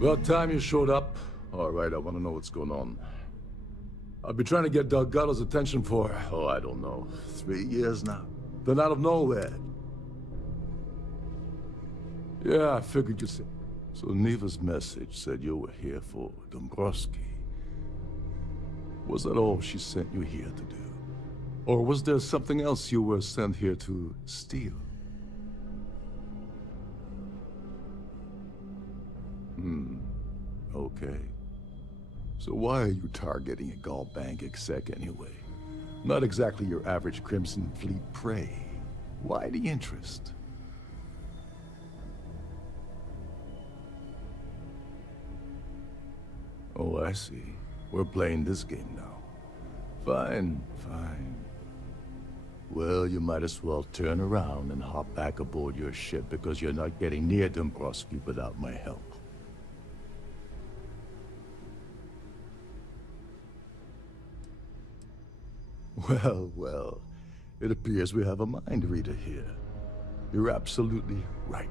About time you showed up. All right, I want to know what's going on. I've been trying to get Delgado's attention for, I don't know, 3 years now. Then out of nowhere. Yeah, I figured you'd say. So Neva's message said you were here for Dombrowski. Was that all she sent you here to do? Or was there something else you were sent here to steal? Okay. So why are you targeting a Gall Bank exec anyway? Not exactly your average Crimson Fleet prey. Why the interest? Oh, I see. We're playing this game now. Fine, fine. Well, you might as well turn around and hop back aboard your ship because you're not getting near Dombrowski without my help. Well, well, it appears we have a mind reader here. You're absolutely right.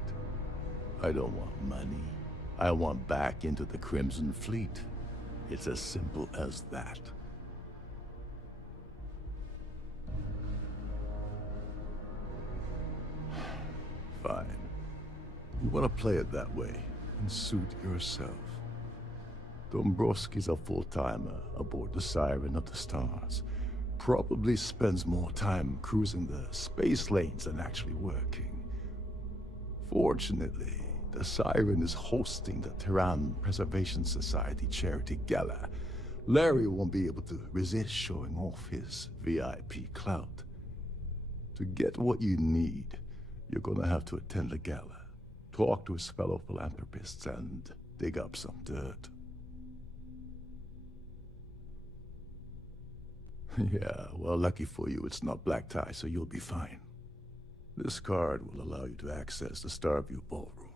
I don't want money. I want back into the Crimson Fleet. It's as simple as that. Fine. You want to play it that way, and suit yourself. Dombrowski's a full-timer aboard the Siren of the Stars. Probably spends more time cruising the space lanes than actually working. Fortunately, the Siren is hosting the Tehran Preservation Society charity gala. Larry won't be able to resist showing off his VIP clout. To get what you need, you're gonna have to attend the gala, talk to his fellow philanthropists, and dig up some dirt. Yeah, well, lucky for you, it's not black tie, so you'll be fine. This card will allow you to access the Starview Ballroom.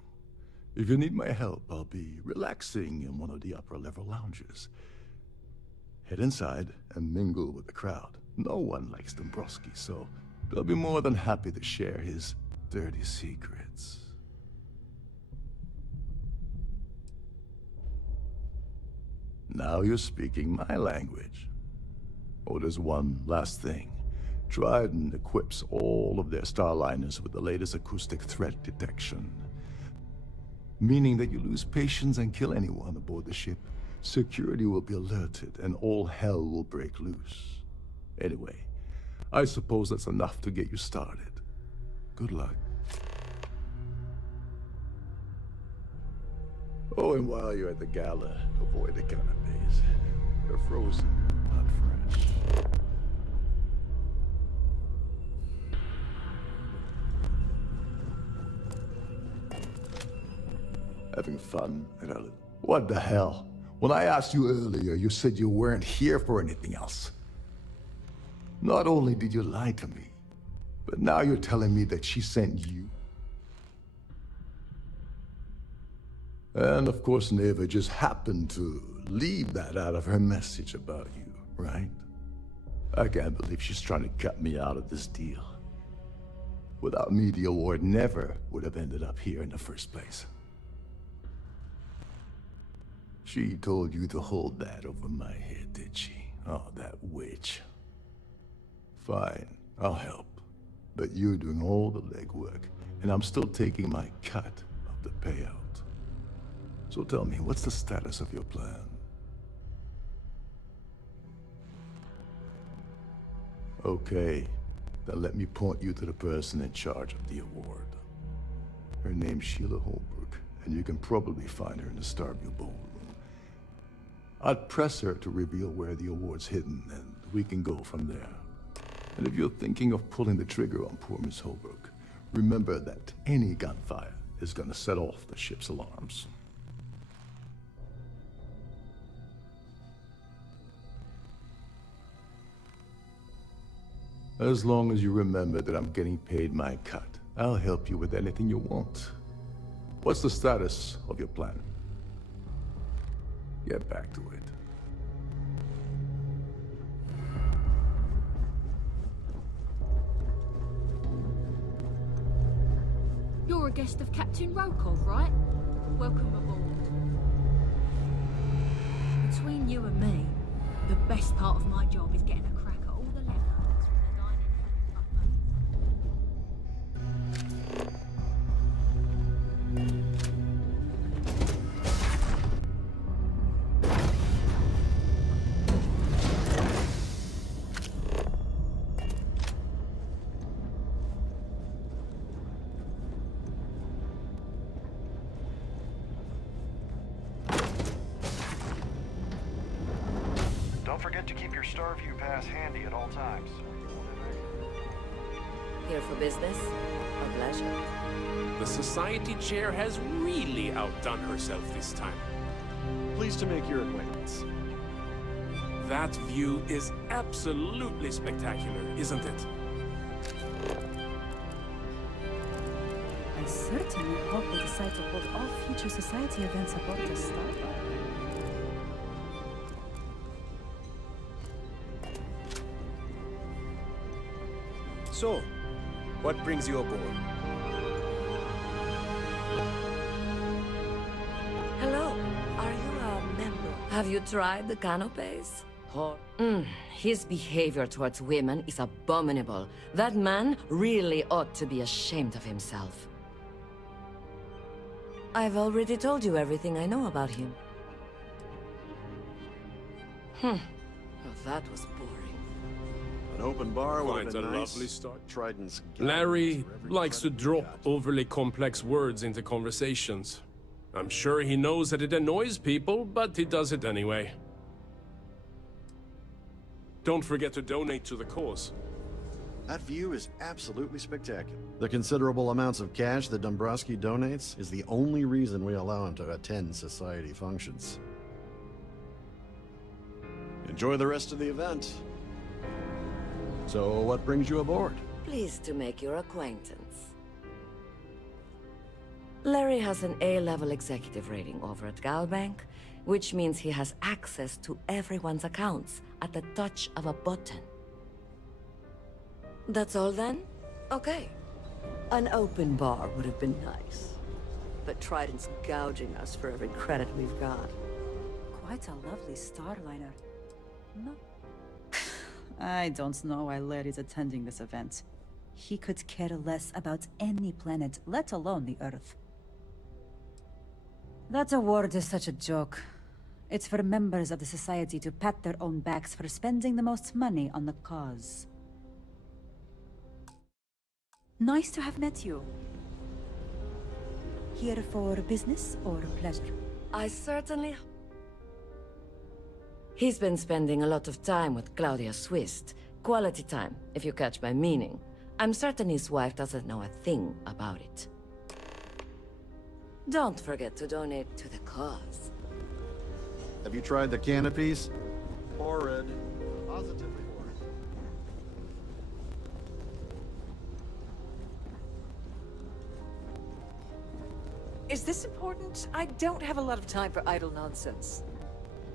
If you need my help, I'll be relaxing in one of the upper-level lounges. Head inside and mingle with the crowd. No one likes Dombrowski, so they'll be more than happy to share his dirty secrets. Now you're speaking my language. Oh, there's one last thing. Trident equips all of their starliners with the latest acoustic threat detection. Meaning that you lose patience and kill anyone aboard the ship, security will be alerted and all hell will break loose. Anyway, I suppose that's enough to get you started. Good luck. Oh, and while you're at the gala, avoid the canapes. They're frozen, not fresh. Having fun, Rel? What the hell? When I asked you earlier, you said you weren't here for anything else. Not only did you lie to me, but now you're telling me that she sent you. And of course, Neva just happened to leave that out of her message about you, right? I can't believe she's trying to cut me out of this deal. Without me, the award never would have ended up here in the first place. She told you to hold that over my head, did she? Oh, that witch. Fine, I'll help. But you're doing all the legwork, and I'm still taking my cut of the payout. So tell me, what's the status of your plan? Okay, then let me point you to the person in charge of the award. Her name's Sheila Holbrook, and you can probably find her in the Starview Ballroom. I'd press her to reveal where the award's hidden, and we can go from there. And if you're thinking of pulling the trigger on poor Miss Holbrook, remember that any gunfire is gonna set off the ship's alarms. As long as you remember that I'm getting paid my cut, I'll help you with anything you want. What's the status of your plan? Get back to it. You're a guest of Captain Rokov, right? Welcome aboard. best part of my job is getting a crack at all the leftovers from the dining Don't forget to keep your Starview pass handy at all times. Here for business or pleasure? The society chair has really outdone herself this time. Pleased to make your acquaintance. That view is absolutely spectacular, isn't it? I certainly hope they decide to hold all future society events aboard the Starfield. So, what brings you aboard? Hello, are you a member? Have you tried the canapes? His behavior towards women is abominable. That man really ought to be ashamed of himself. I've already told you everything I know about him. Well, that was boring. An open bar would have Quite been a nice. lovely start. Trident's Larry for every likes to credit drop got. overly complex words into conversations. I'm sure he knows that it annoys people, but he does it anyway. Don't forget to donate to the cause. That view is absolutely spectacular. The considerable amounts of cash that Dombrowski donates is the only reason we allow him to attend society functions. Enjoy the rest of the event. So, what brings you aboard? Pleased to make your acquaintance. Larry has an A-level executive rating over at Galbank, which means he has access to everyone's accounts at the touch of a button. That's all then? Okay. An open bar would have been nice. But Trident's gouging us for every credit we've got. Quite a lovely starliner. No. I don't know why Larry's attending this event. He could care less about any planet, let alone the Earth. That award is such a joke. It's for members of the society to pat their own backs for spending the most money on the cause. Nice to have met you. Here for business or pleasure? I certainly... He's been spending a lot of time with Claudia Swist. Quality time, if you catch my meaning. I'm certain his wife doesn't know a thing about it. Don't forget to donate to the cause. Have you tried the canopies? Horrid. Positively horrid. Is this important? I don't have a lot of time for idle nonsense.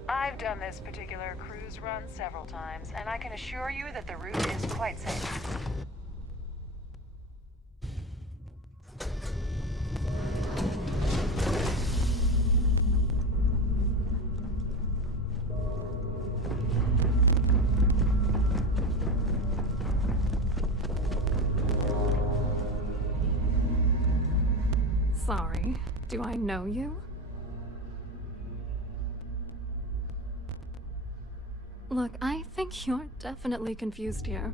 I've done this particular cruise run several times, and I can assure you that the route is quite safe. Sorry, do I know you? Look, I think you're definitely confused here.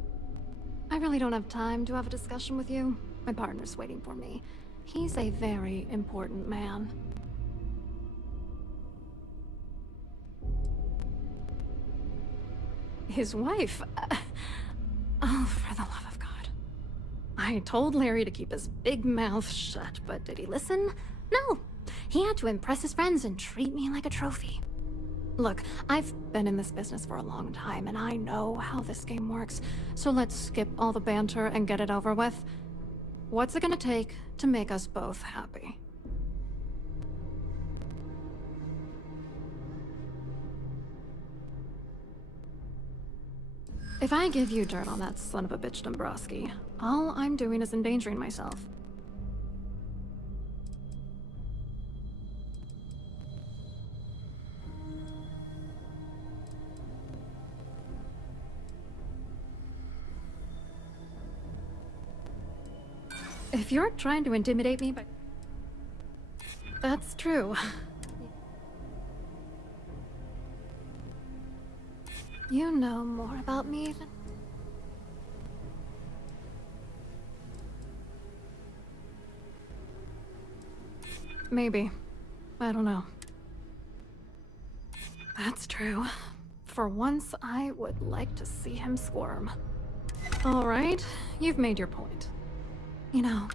I really don't have time to have a discussion with you. My partner's waiting for me. He's a very important man. His wife? Oh, for the love of God. I told Larry to keep his big mouth shut, but did he listen? No. He had to impress his friends and treat me like a trophy. Look, I've been in this business for a long time, and I know how this game works, so let's skip all the banter and get it over with. What's it gonna take to make us both happy? If I give you dirt on that son of a bitch Dombrowski, all I'm doing is endangering myself. If you're trying to intimidate me, but that's true. You know more about me than... Maybe. I don't know. That's true. For once, I would like to see him squirm. All right, you've made your point. You know,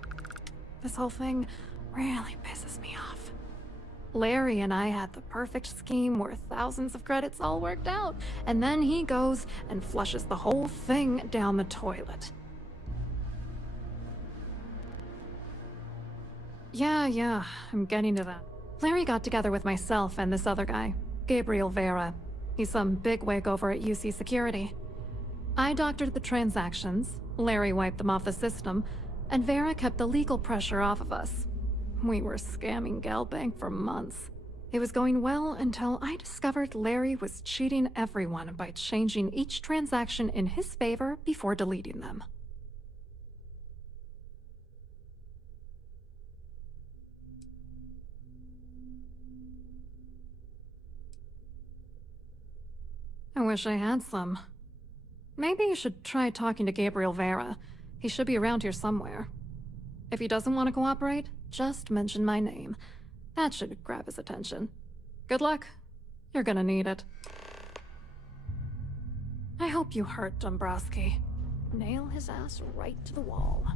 this whole thing really pisses me off. Larry and I had the perfect scheme where thousands of credits all worked out, and then he goes and flushes the whole thing down the toilet. Yeah, I'm getting to that. Larry got together with myself and this other guy, Gabriel Vera. He's some bigwig over at UC Security. I doctored the transactions, Larry wiped them off the system, and Vera kept the legal pressure off of us. We were scamming Galbank for months. It was going well until I discovered Larry was cheating everyone by changing each transaction in his favor before deleting them. I wish I had some. Maybe you should try talking to Gabriel Vera. He should be around here somewhere. If he doesn't want to cooperate, just mention my name. That should grab his attention. Good luck. You're gonna need it. I hope you hurt Dombrowski. Nail his ass right to the wall.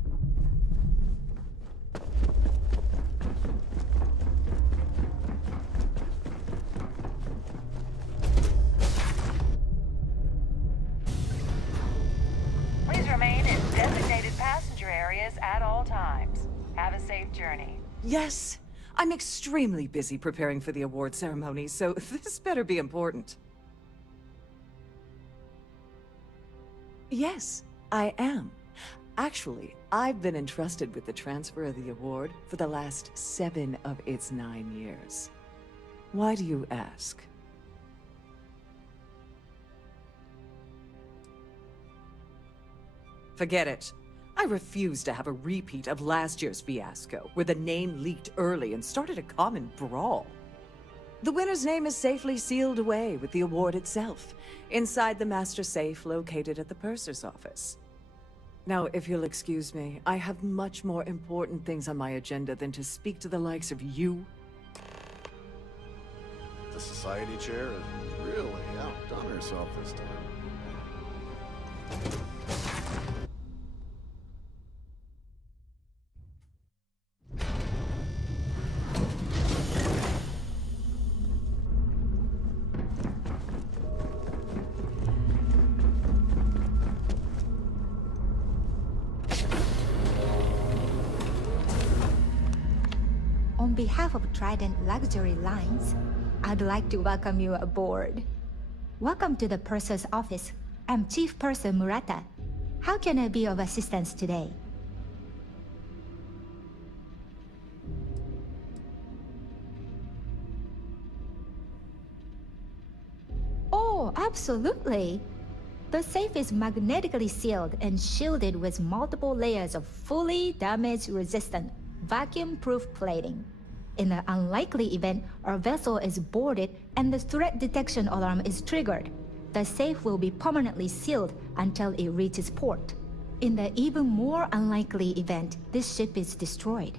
Please remain in designated passenger areas at all times. Have a safe journey. Yes, I'm extremely busy preparing for the award ceremony, so this better be important. Yes, I am. Actually, I've been entrusted with the transfer of the award for the last 7 of its 9 years. Why do you ask? Forget it. I refuse to have a repeat of last year's fiasco, where the name leaked early and started a common brawl. The winner's name is safely sealed away with the award itself, inside the master safe located at the purser's office. Now, if you'll excuse me, I have much more important things on my agenda than to speak to the likes of you. The society chair has really outdone herself this time. On behalf of Trident Luxury Lines, I'd like to welcome you aboard. Welcome to the purser's office. I'm Chief Purser Murata. How can I be of assistance today? Oh, absolutely. The safe is magnetically sealed and shielded with multiple layers of fully damage-resistant, vacuum-proof plating. In the unlikely event our vessel is boarded and the threat detection alarm is triggered, the safe will be permanently sealed until it reaches port. In the even more unlikely event this ship is destroyed,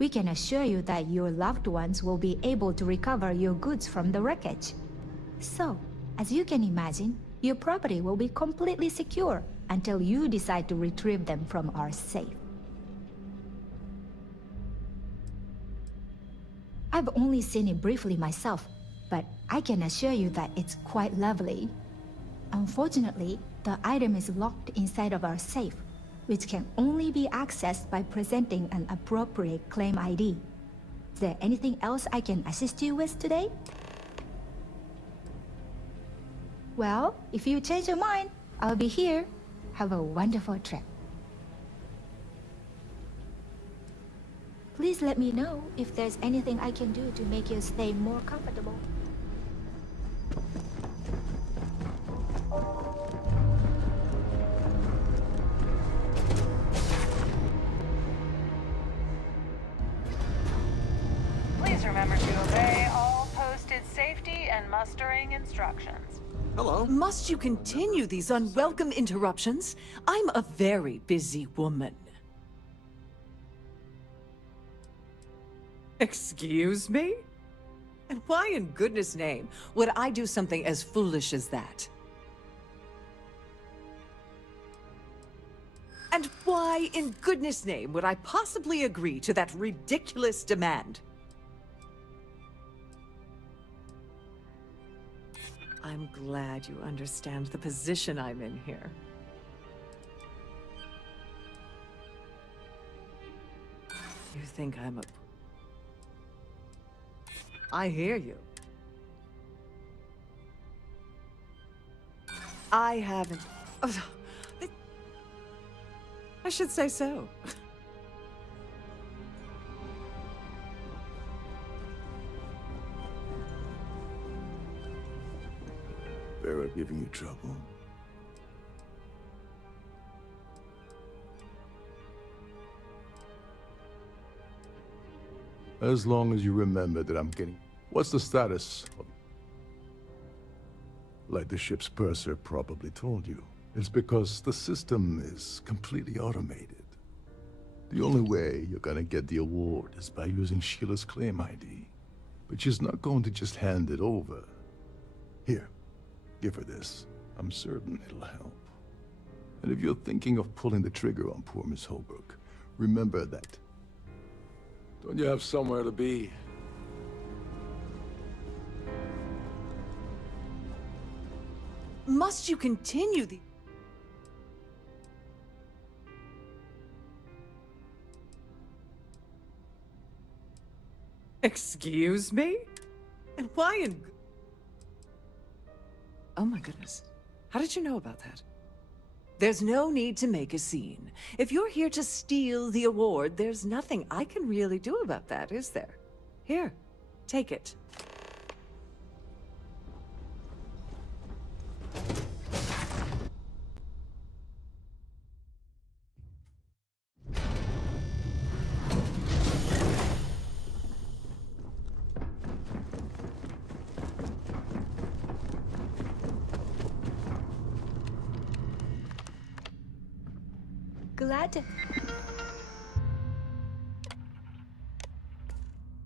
we can assure you that your loved ones will be able to recover your goods from the wreckage. So, as you can imagine, your property will be completely secure until you decide to retrieve them from our safe. I've only seen it briefly myself, but I can assure you that it's quite lovely. Unfortunately, the item is locked inside of our safe, which can only be accessed by presenting an appropriate claim ID. Is there anything else I can assist you with today? Well, if you change your mind, I'll be here. Have a wonderful trip. Please let me know if there's anything I can do to make your stay more comfortable. mustering instructions. Hello. Must you continue these unwelcome interruptions? I'm a very busy woman. Excuse me? And why in goodness name would I do something as foolish as that? And why in goodness name would I possibly agree to that ridiculous demand? I'm glad you understand the position I'm in here. You think I'm a... I hear you. I haven't... I should say so. Vera giving you trouble? As long as you remember that I'm getting... What's the status of... Like the ship's purser probably told you. It's because the system is completely automated. The only way you're gonna get the award is by using Sheila's claim ID. But she's not going to just hand it over. Here, give her this. I'm certain it'll help. And if you're thinking of pulling the trigger on poor Miss Holbrook, remember that. Don't you have somewhere to be? Must you continue the... Excuse me? And why in... Oh my goodness. How did you know about that? There's no need to make a scene. If you're here to steal the award, there's nothing I can really do about that, is there? Here, take it. Glad to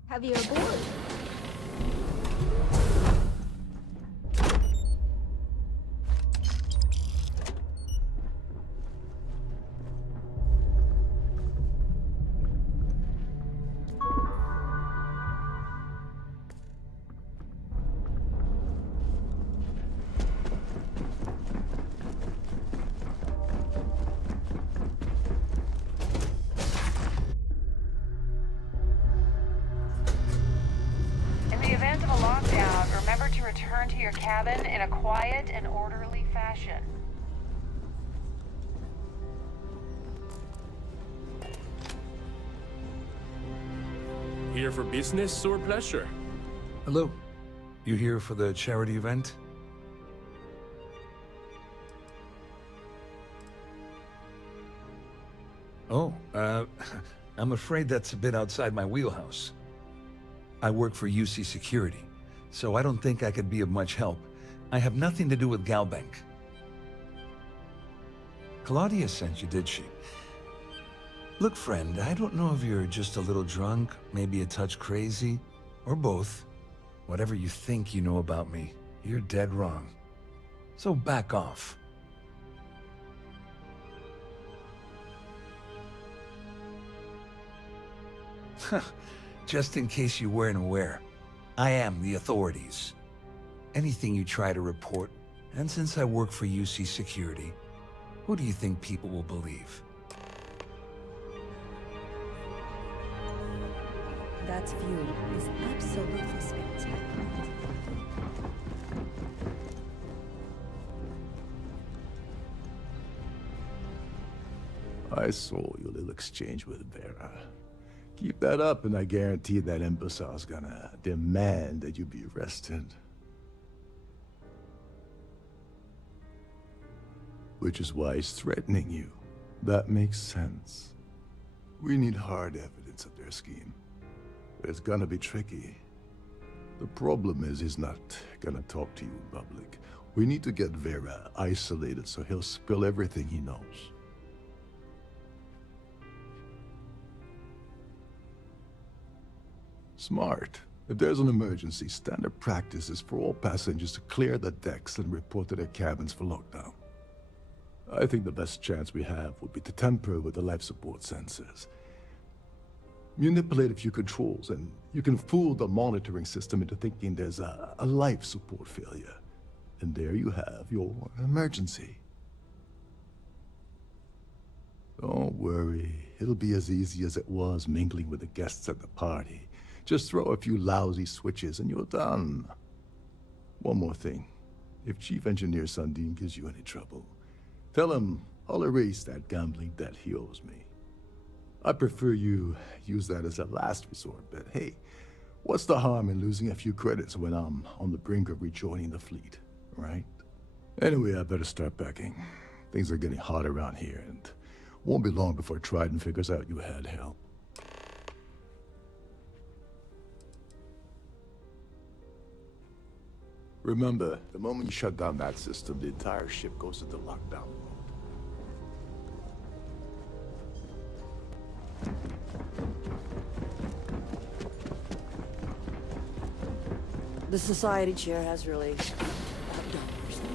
have you aboard. Return to your cabin in a quiet and orderly fashion. Here for business or pleasure? Hello. You here for the charity event? Oh, I'm afraid that's a bit outside my wheelhouse. I work for UC Security, so I don't think I could be of much help. I have nothing to do with Galbank. Claudia sent you, did she? Look, friend, I don't know if you're just a little drunk, maybe a touch crazy, or both. Whatever you think you know about me, you're dead wrong. So back off. Just in case you weren't aware, I am the authorities. Anything you try to report, and since I work for UC Security, who do you think people will believe? That view is absolutely spectacular. I saw your little exchange with Vera. Keep that up and I guarantee that imbecile's gonna demand that you be arrested. Which is why he's threatening you. That makes sense. We need hard evidence of their scheme. But it's gonna be tricky. The problem is he's not gonna talk to you in public. We need to get Vera isolated so he'll spill everything he knows. Smart. If there's an emergency, standard practice is for all passengers to clear the decks and report to their cabins for lockdown. I think the best chance we have would be to tamper with the life support sensors. Manipulate a few controls, and you can fool the monitoring system into thinking there's a life support failure. And there you have your emergency. Don't worry, it'll be as easy as it was mingling with the guests at the party. Just throw a few lousy switches and you're done. One more thing. If Chief Engineer Sundin gives you any trouble, tell him I'll erase that gambling debt he owes me. I prefer you use that as a last resort, but hey, what's the harm in losing a few credits when I'm on the brink of rejoining the fleet, right? Anyway, I better start packing. Things are getting hot around here, and won't be long before Trident figures out you had help. Remember, the moment you shut down that system, the entire ship goes into lockdown mode. The society chair has really outdone herself.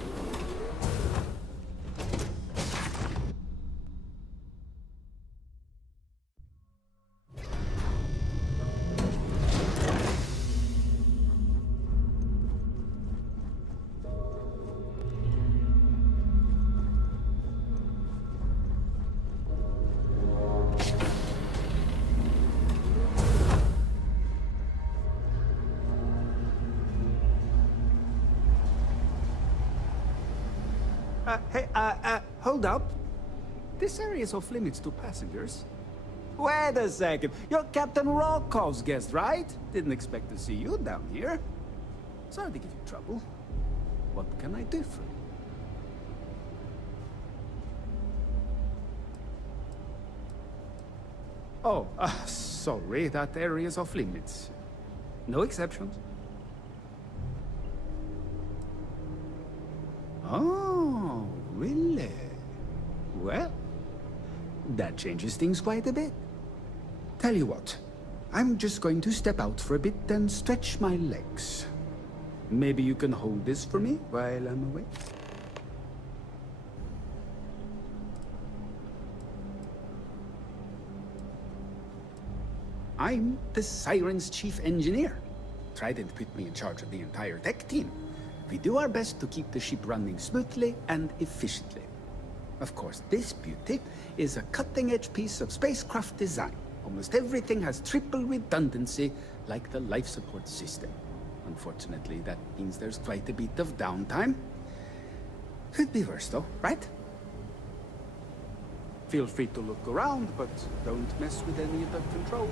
Hold up. This area is off limits to passengers. Wait a second. You're Captain Rocko's guest, right? Didn't expect to see you down here. Sorry to give you trouble. What can I do for you? Oh, sorry. That area is off limits. No exceptions. Oh, really? Well, that changes things quite a bit. Tell you what, I'm just going to step out for a bit and stretch my legs. Maybe you can hold this for me while I'm away? I'm the Siren's chief engineer. Trident put me in charge of the entire tech team. We do our best to keep the ship running smoothly and efficiently. Of course, this beauty is a cutting-edge piece of spacecraft design. Almost everything has triple redundancy, like the life support system. Unfortunately, that means there's quite a bit of downtime. Could be worse though, right? Feel free to look around, but don't mess with any of the controls.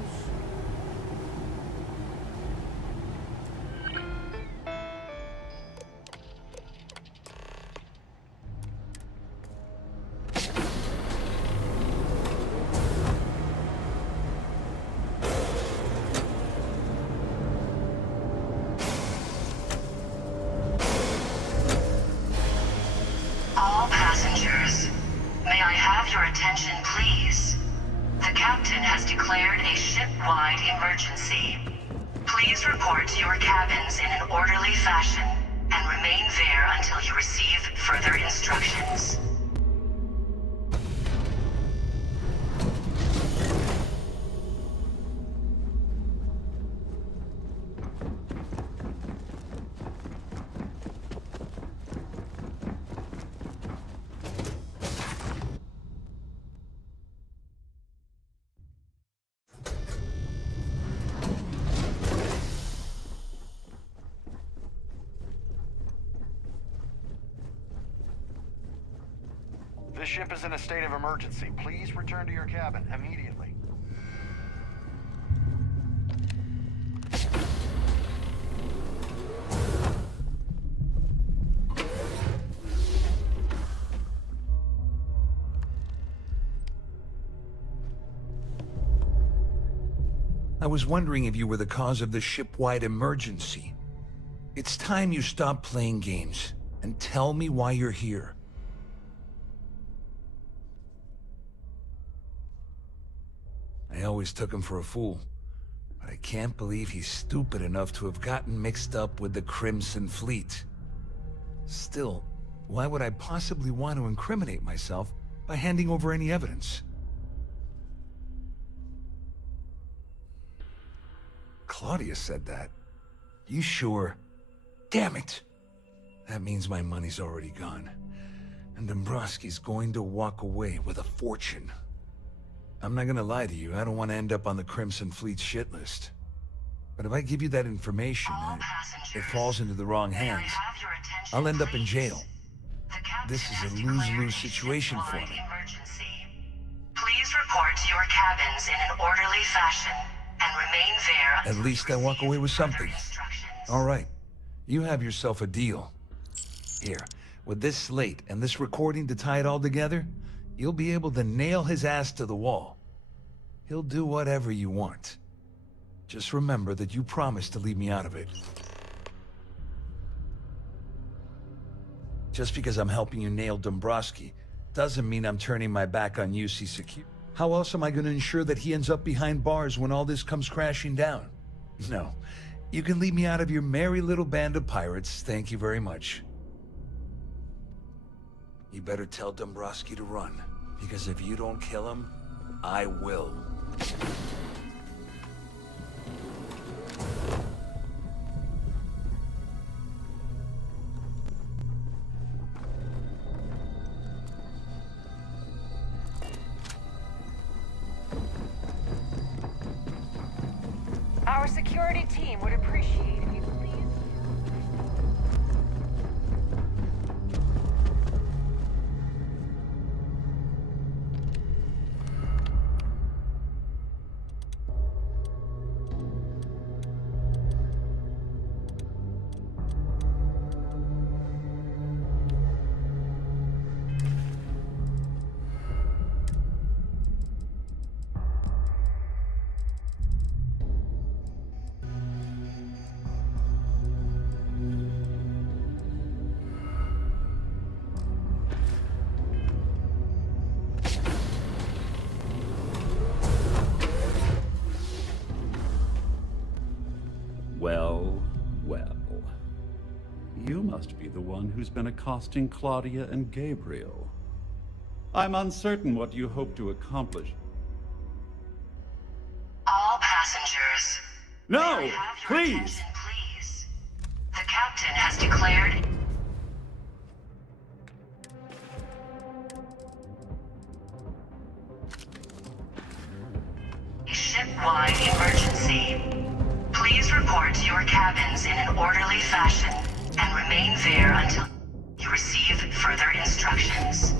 This ship is in a state of emergency. Please return to your cabin immediately. I was wondering if you were the cause of the ship-wide emergency. It's time you stop playing games and tell me why you're here. I always took him for a fool, but I can't believe he's stupid enough to have gotten mixed up with the Crimson Fleet. Still, why would I possibly want to incriminate myself by handing over any evidence? Claudia said that. You sure? Damn it! That means my money's already gone. And Dombrowski's going to walk away with a fortune. I'm not gonna lie to you, I don't want to end up on the Crimson Fleet shit list. But if I give you that information, it falls into the wrong hands. I'll end up in jail. This is a lose-lose situation for me. Please report to your cabins in an orderly fashion and remain there. At least I walk away with something. All right, you have yourself a deal. Here, with this slate and this recording to tie it all together, you'll be able to nail his ass to the wall. He'll do whatever you want. Just remember that you promised to leave me out of it. Just because I'm helping you nail Dombrowski doesn't mean I'm turning my back on UC Secure. How else am I going to ensure that he ends up behind bars when all this comes crashing down? No, you can leave me out of your merry little band of pirates, thank you very much. You better tell Dombrowski to run, because if you don't kill him, I will. Our security team would appreciate if you please. Well, well. You must be the one who's been accosting Claudia and Gabriel. I'm uncertain what you hope to accomplish. All passengers. No! Please! Attention, please. The captain has declared a ship-wide emergency. Please report to your cabins in an orderly fashion and remain there until you receive further instructions.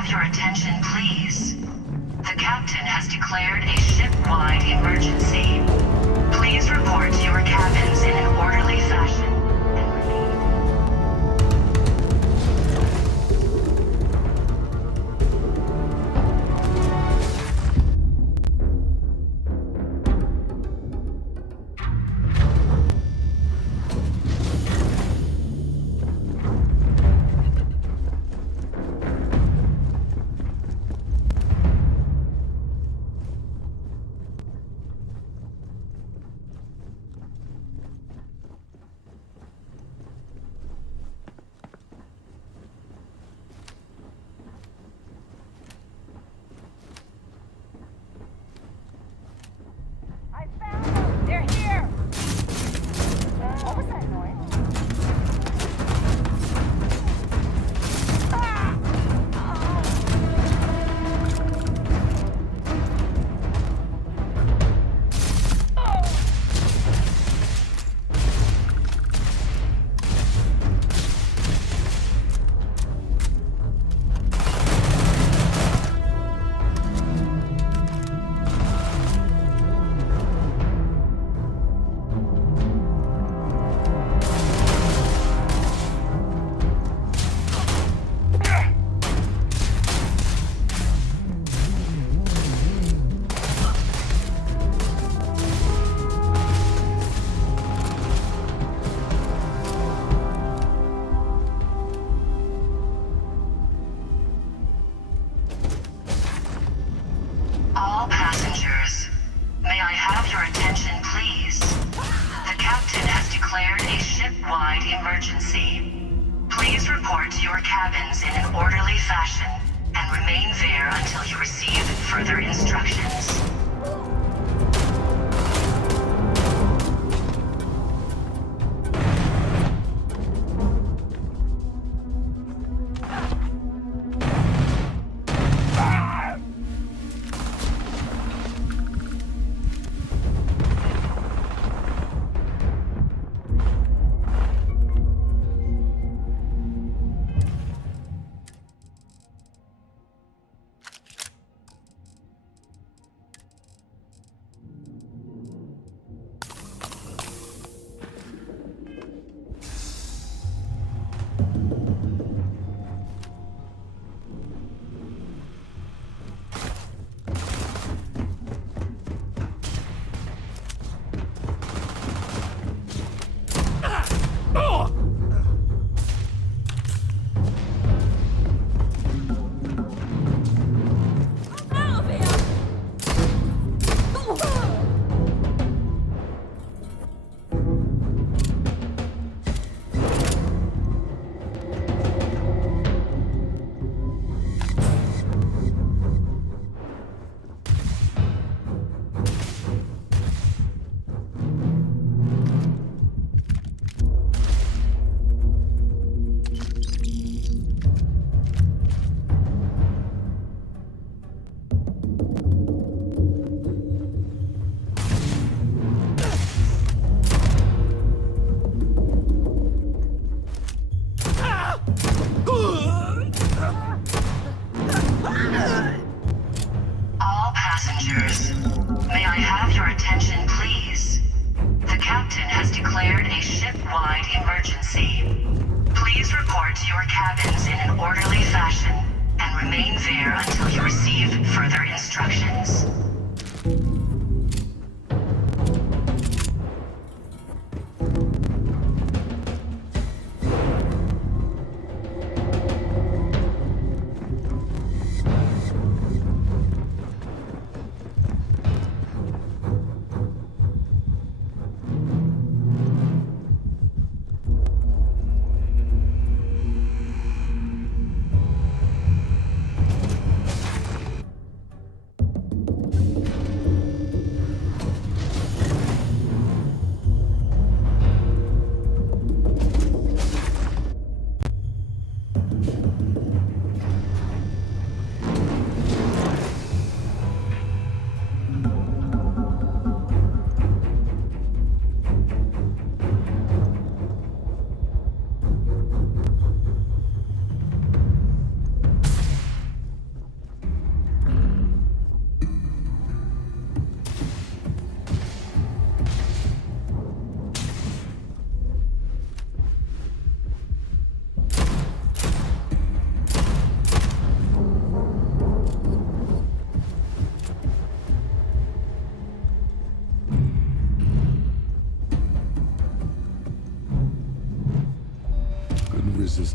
have your attention, please? The captain has declared a ship-wide emergency. Please report to your cabins in an orderly fashion. They're here! What was that noise? All passengers, may I have your attention, please? The captain has declared a ship-wide emergency. Please report to your cabins in an orderly fashion and remain there until you receive further instructions. All passengers, may I have your attention, please? The captain has declared a ship-wide emergency. Please report to your cabins in an orderly fashion and remain there until you receive further instructions.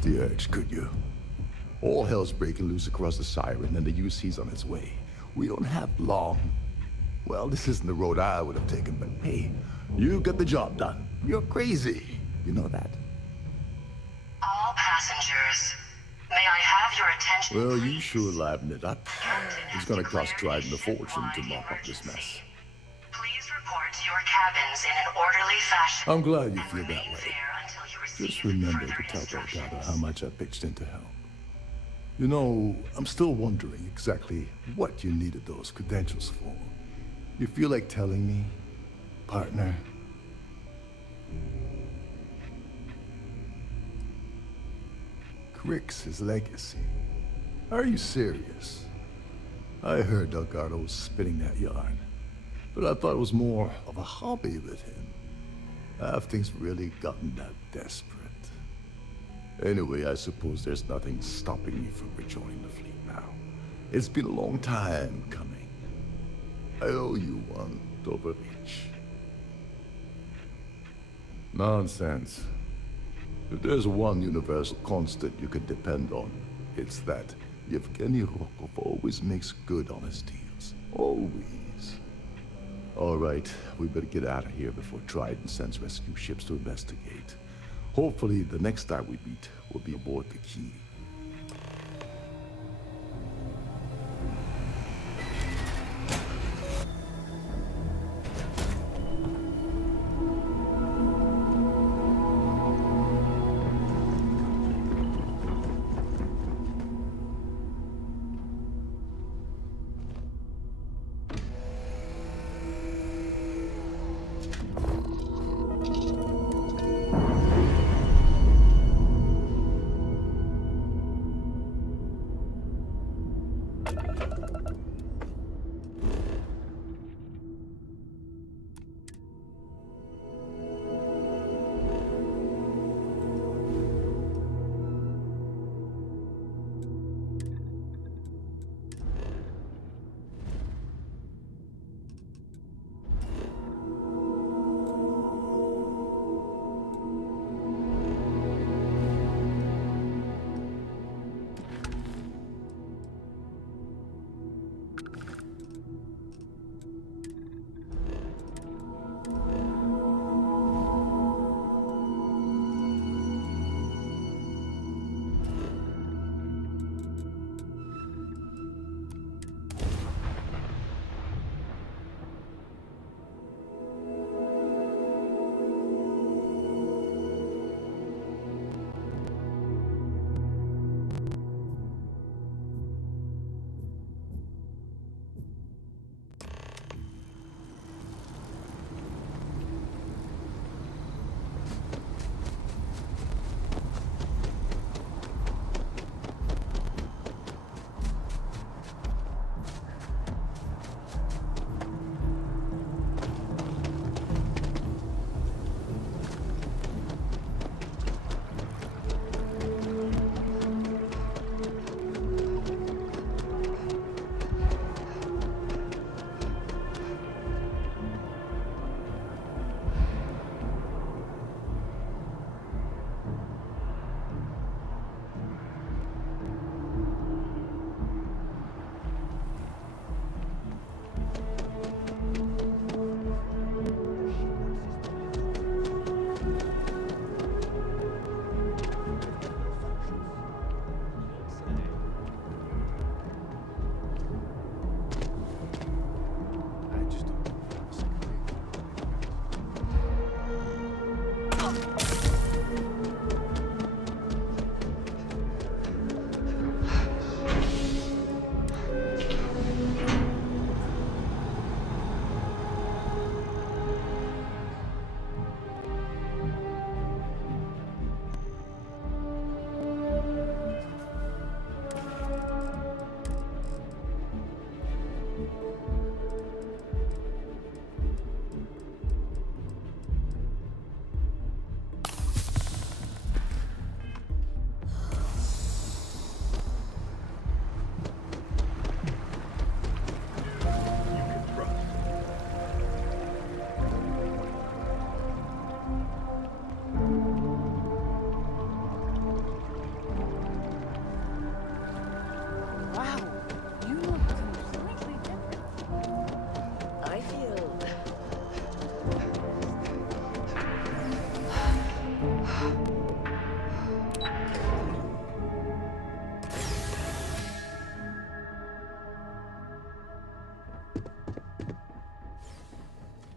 the urge, could you? All hell's breaking loose across the Siren, and the UC's on its way. We don't have long. Well, this isn't the road I would have taken, but hey, you got the job done. You're crazy. You know that? All passengers, may I have your attention, Well, please? you sure livened it up. It's gonna cost Dryden a fortune to mop up this mess. Please report to your cabins in an orderly fashion. I'm glad you and feel that remain way. there until you receive Just remember further to tell instructions. Delgado how much I pitched in to help. You know, I'm still wondering exactly what you needed those credentials for. You feel like telling me, partner? Crick's legacy. Are you serious? I heard Delgado was spinning that yarn, but I thought it was more of a hobby with him. Have things really gotten that desperate? Anyway, I suppose there's nothing stopping me from rejoining the fleet now. It's been a long time coming. I owe you one, Doberich. Nonsense. If there's one universal constant you can depend on, it's that Yevgeny Rokov always makes good on his deals. Always. All right, we better get out of here before Trident sends rescue ships to investigate. Hopefully, the next time we meet, we'll be aboard the Key.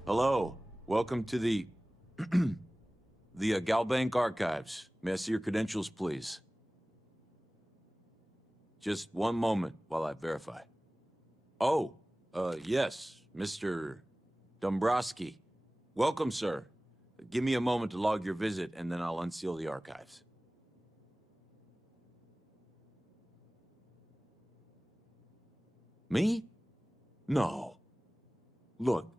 Hello. Welcome to the... the Galbank Archives. May I see your credentials, please? Just one moment while I verify. Oh, yes, Mr. Dombrowski. Welcome, sir. Give me a moment to log your visit, and then I'll unseal the archives. Me? No. Look,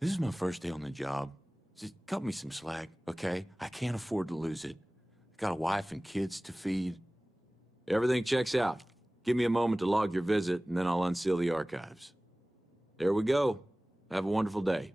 this is my first day on the job. Just cut me some slack, okay? I can't afford to lose it. I got a wife and kids to feed. Everything checks out. Give me a moment to log your visit, and then I'll unseal the archives. There we go. Have a wonderful day.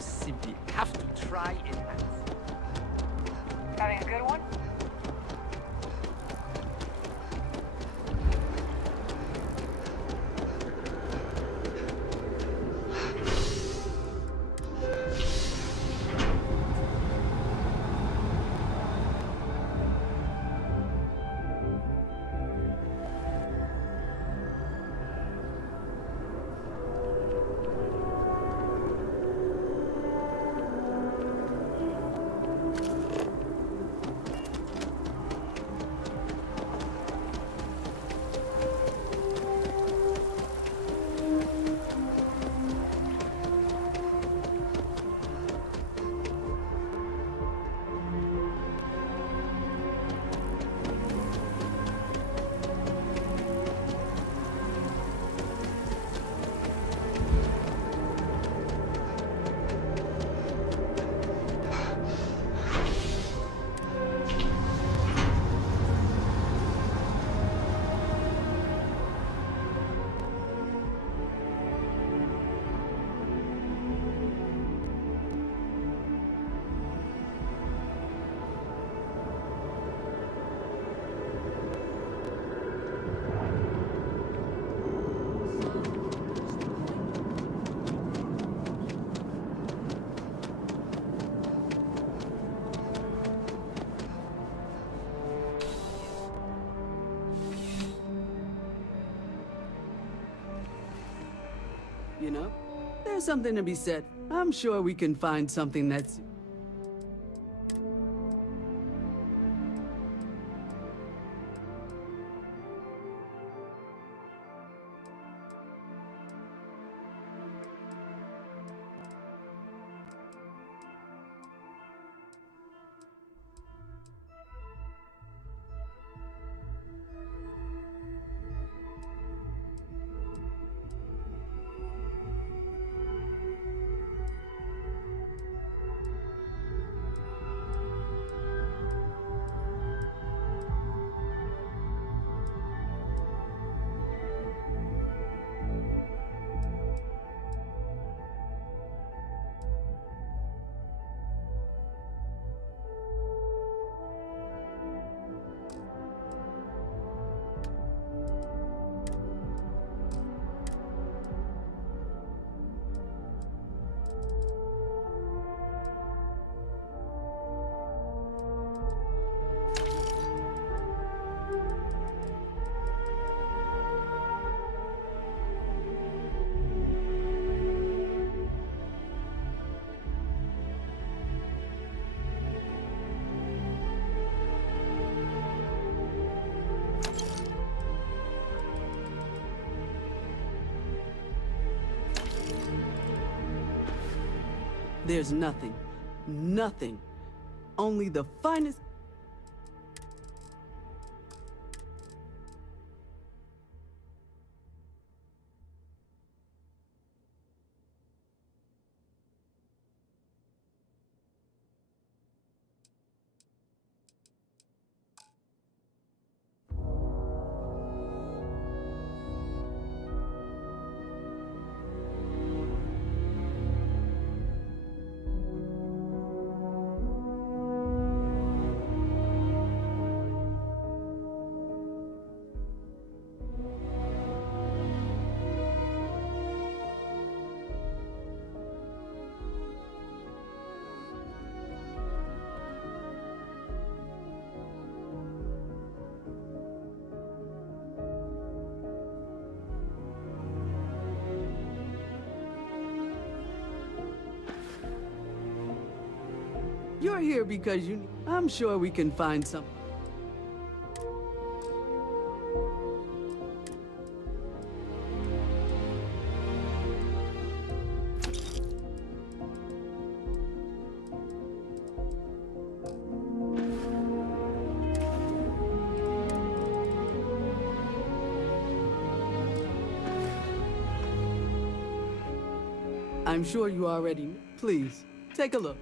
simply have to try it out. Having a good one? You know, there's something to be said. I'm sure we can find something that's... There's nothing. Nothing. Only the finest... You're here because you... I'm sure we can find some... I'm sure you already... Please, take a look.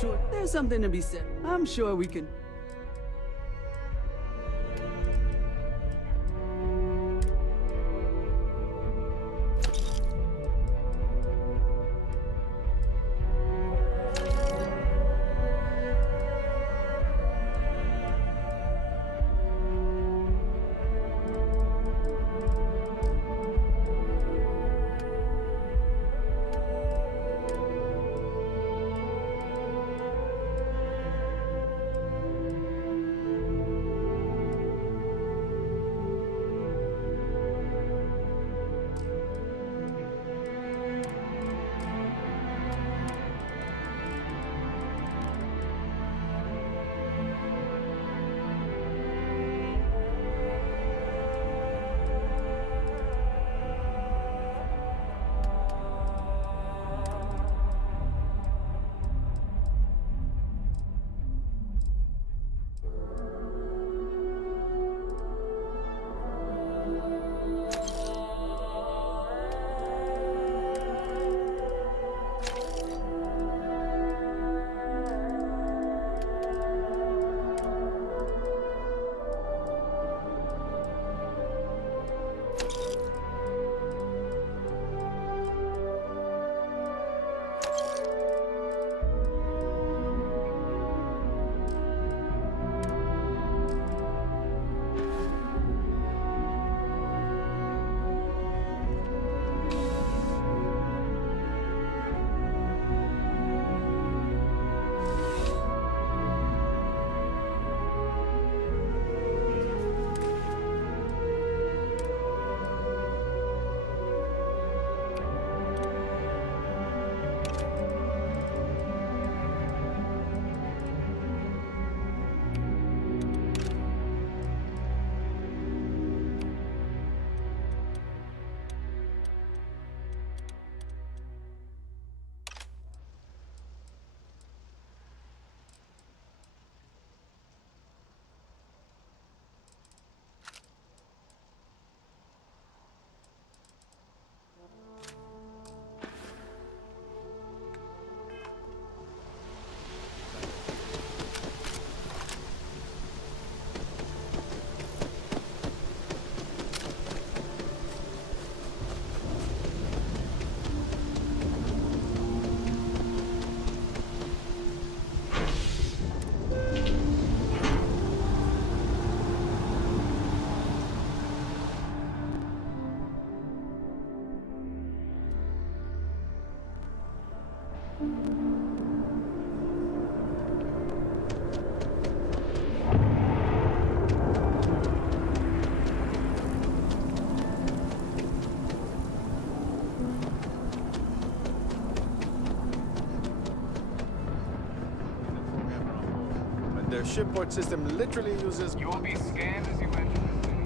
sure there's something to be said. I'm sure we can... Their shipboard system literally uses... You will be scanned as you enter the city.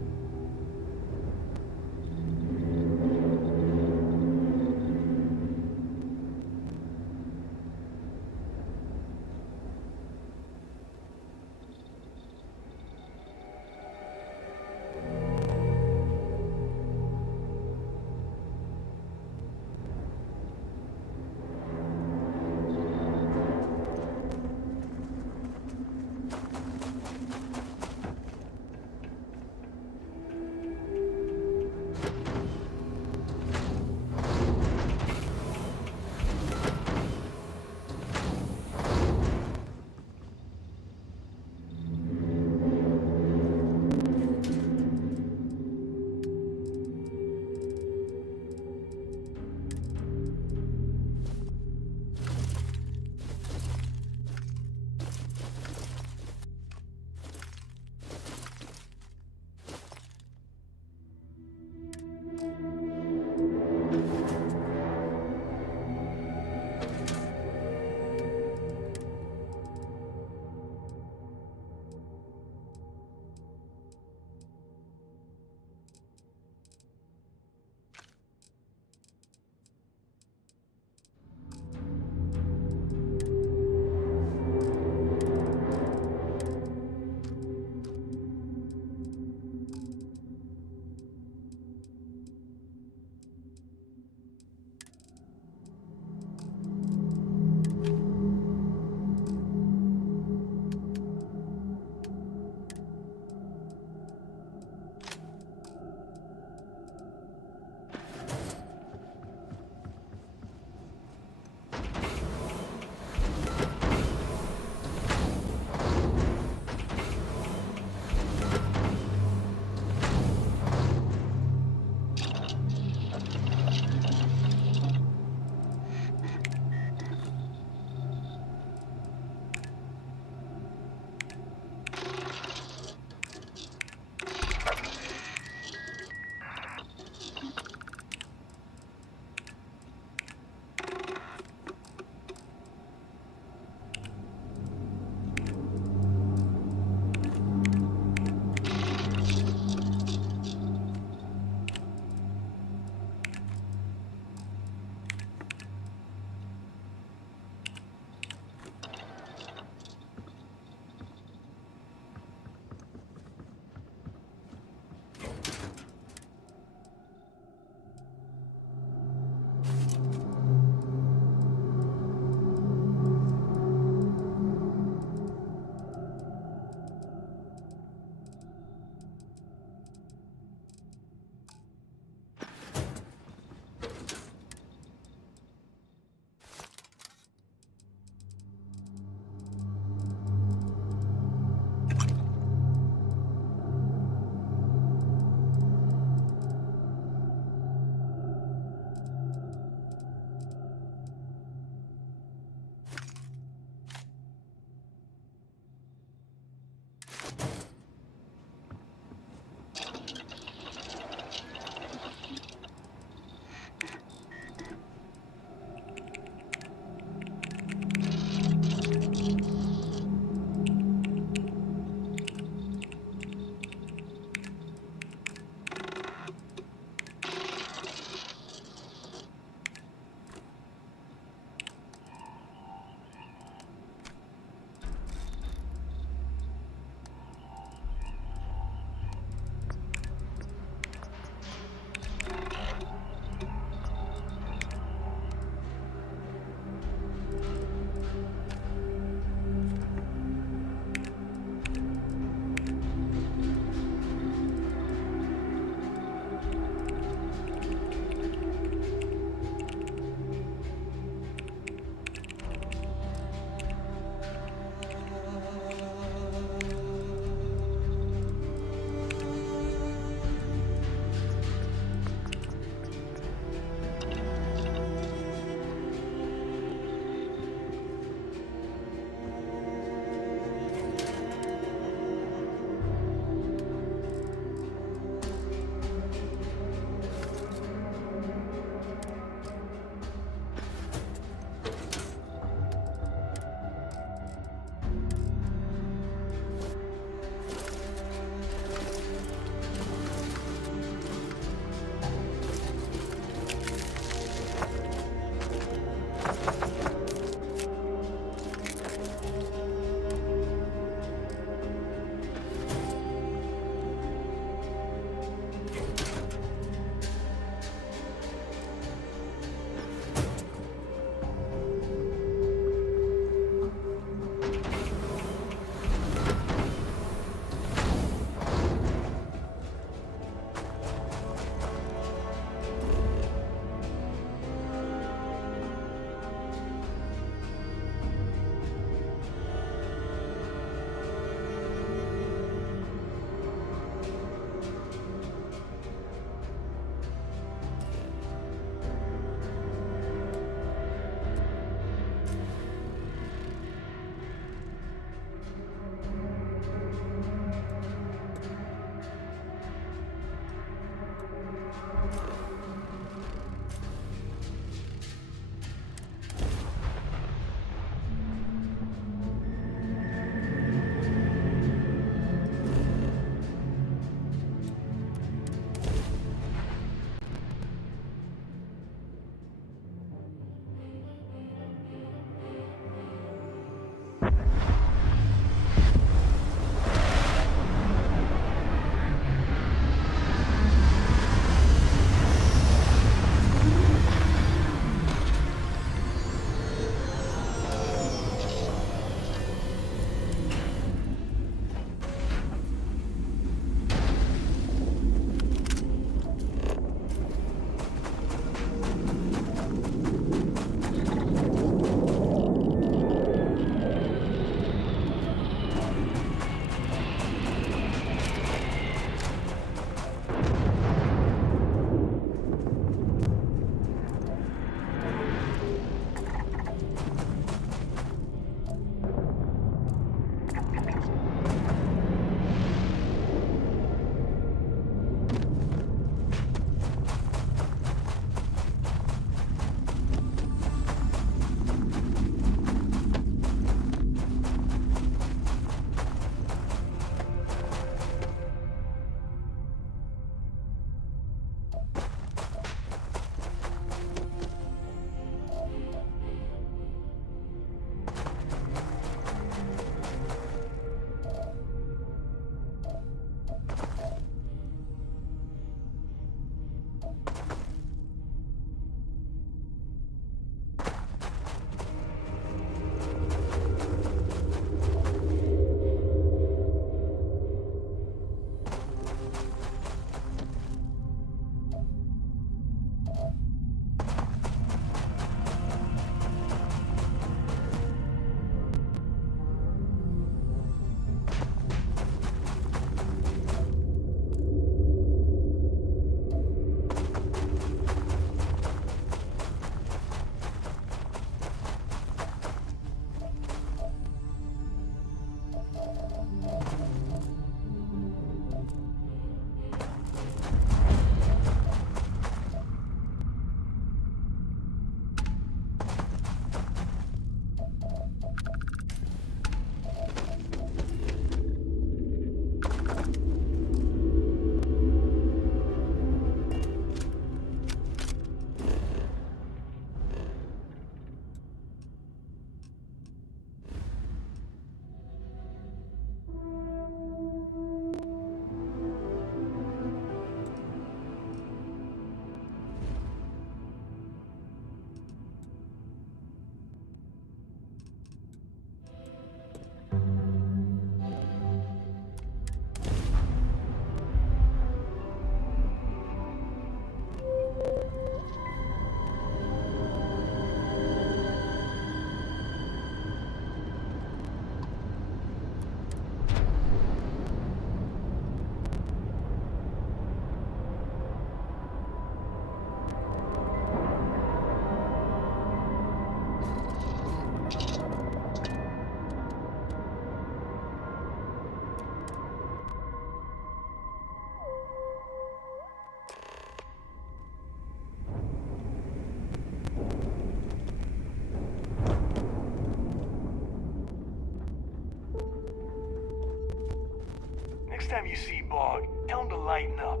you see Bog, tell him to lighten up.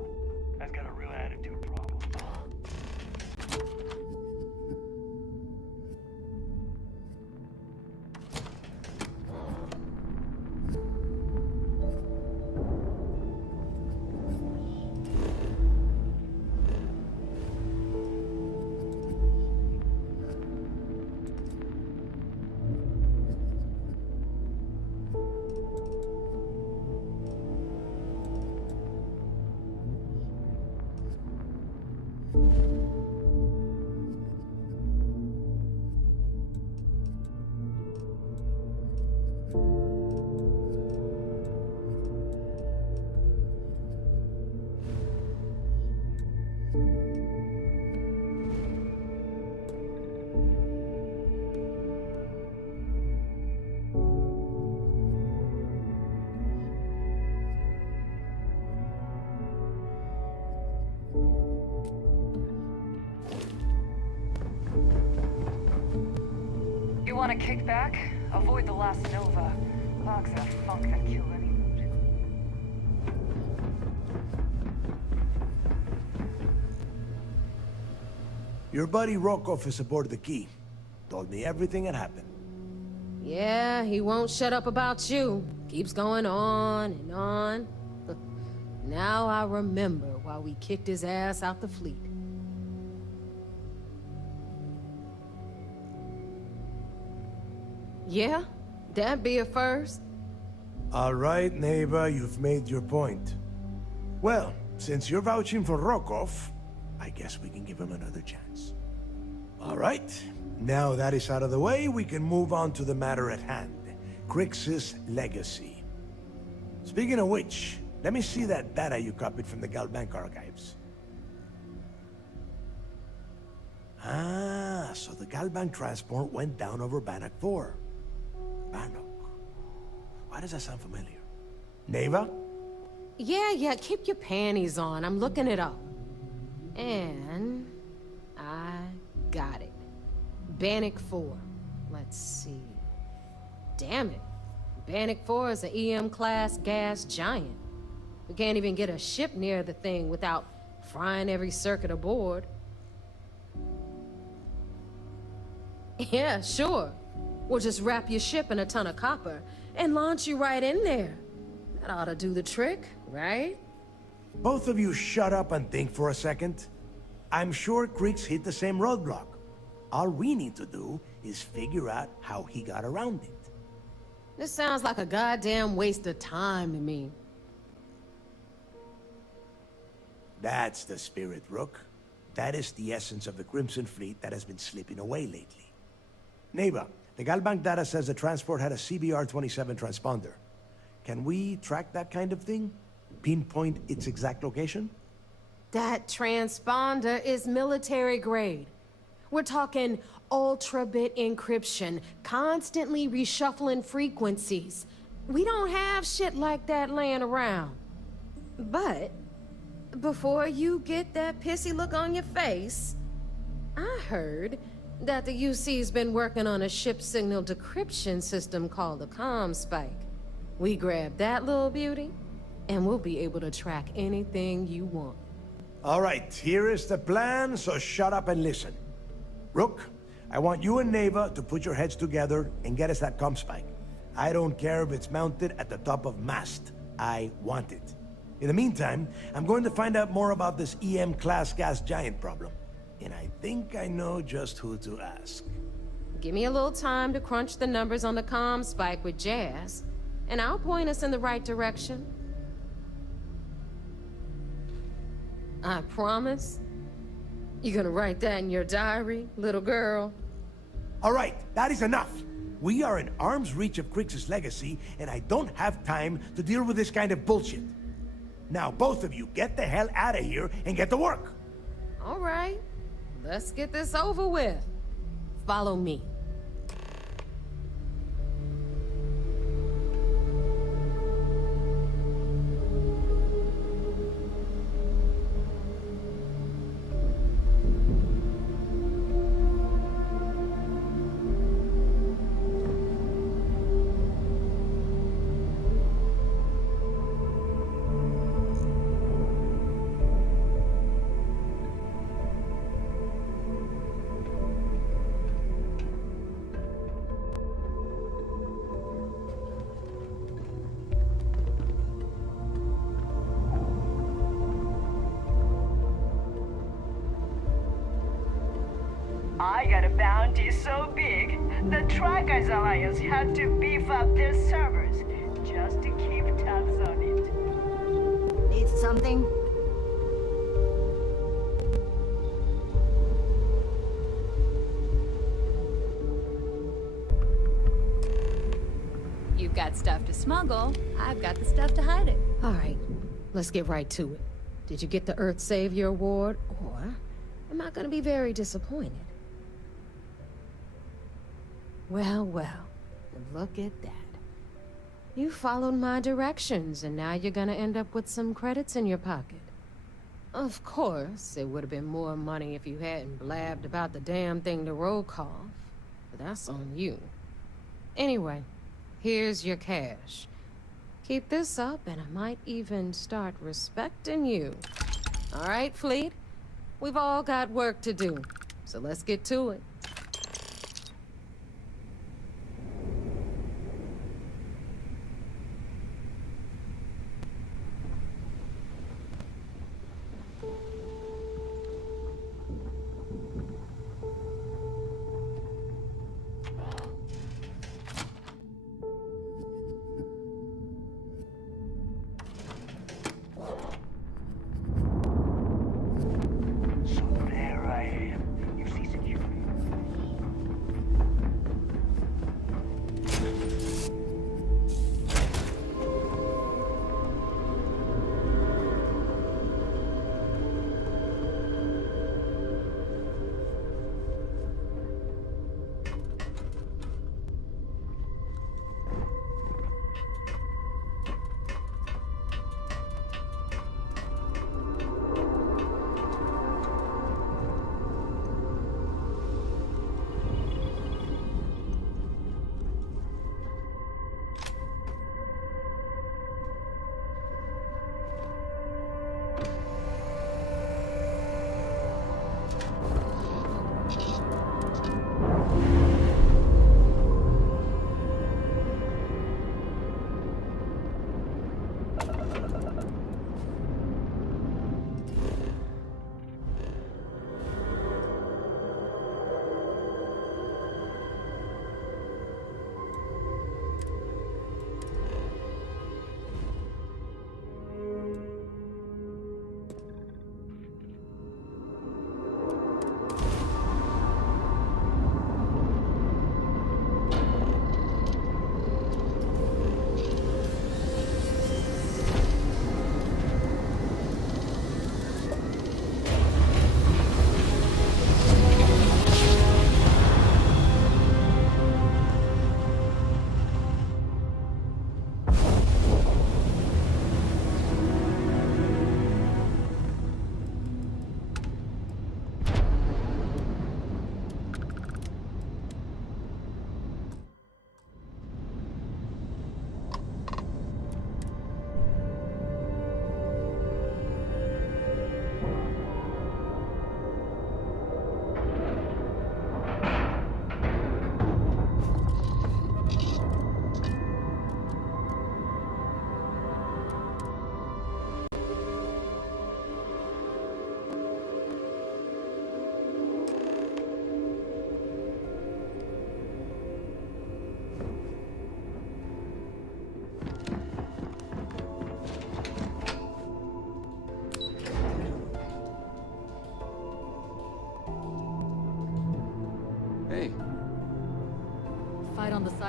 Guy's got a real attitude problem. You want to kick back? Avoid the last Nova. Bog's a funk that killed any mood. Your buddy Rokov is aboard the Key. Told me everything that happened. Yeah, he won't shut up about you. Keeps going on and on. Now I remember why we kicked his ass out the fleet. Yeah? That'd be a first. All right, Neva, you've made your point. Well, since you're vouching for Rokov, I guess we can give him another chance. All right, now that is out of the way, we can move on to the matter at hand. Crix's legacy. Speaking of which, let me see that data you copied from the Galbank archives. Ah, so the Galbank transport went down over Bannock 4. Bannock. Why does that sound familiar? Neva? Yeah, keep your panties on. I'm looking it up. And I got it. Bannock 4. Let's see. Damn it. Bannock 4 is an EM-class gas giant. We can't even get a ship near the thing without frying every circuit aboard. Yeah, sure. We'll just wrap your ship in a ton of copper and launch you right in there. That ought to do the trick, right? Both of you shut up and think for a second. I'm sure Crix hit the same roadblock. All we need to do is figure out how he got around it. This sounds like a goddamn waste of time to me. That's the spirit, Rook. That is the essence of the Crimson Fleet that has been slipping away lately. Neva, the Galbank data says the transport had a CBR-27 transponder. Can we track that kind of thing? Pinpoint its exact location? That transponder is military grade. We're talking ultra-bit encryption, constantly reshuffling frequencies. We don't have shit like that laying around. But before you get that pissy look on your face, I heard that the UC's been working on a ship signal decryption system called the CommSpike. We grab that little beauty, and we'll be able to track anything you want. All right, here is the plan, so shut up and listen. Rook, I want you and Neva to put your heads together and get us that CommSpike. I don't care if it's mounted at the top of mast. I want it. In the meantime, I'm going to find out more about this EM-class gas giant problem. And I think I know just who to ask. Give me a little time to crunch the numbers on the CommSpike with Jazz, and I'll point us in the right direction. I promise. You gonna write that in your diary, little girl? All right, that is enough. We are in arm's reach of Crix's legacy, and I don't have time to deal with this kind of bullshit. Now, both of you, get the hell out of here and get to work. All right, let's get this over with. Follow me. bounty so big, the Trackers Alliance had to beef up their servers just to keep tabs on it. Need something? You've got stuff to smuggle. I've got the stuff to hide it. All right, let's get right to it. Did you get the Earth Savior Award, or am I gonna be very disappointed? Well, well, look at that. You followed my directions, and now you're gonna end up with some credits in your pocket. Of course, it would have been more money if you hadn't blabbed about the damn thing to roll call, but that's on you. Anyway, here's your cash. Keep this up, and I might even start respecting you. All right, Fleet? We've all got work to do, so let's get to it.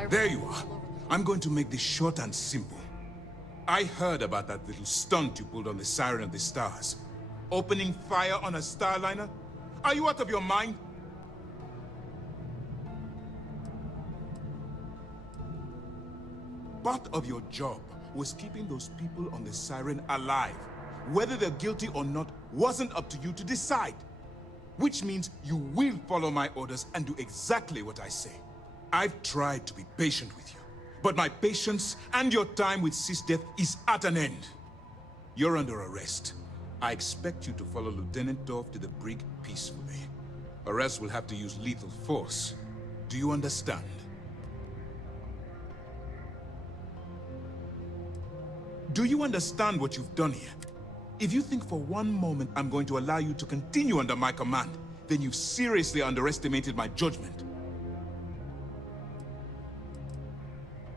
There you are. I'm going to make this short and simple. I heard about that little stunt you pulled on the Siren of the Stars. Opening fire on a Starliner? Are you out of your mind? Part of your job was keeping those people on the Siren alive. Whether they're guilty or not wasn't up to you to decide. Which means you will follow my orders and do exactly what I say. I've tried to be patient with you, but my patience and your time with SysDeath is at an end. You're under arrest. I expect you to follow Lieutenant Dorf to the brig peacefully, or else we'll have to use lethal force. Do you understand? Do you understand what you've done here? If you think for one moment I'm going to allow you to continue under my command, then you've seriously underestimated my judgment.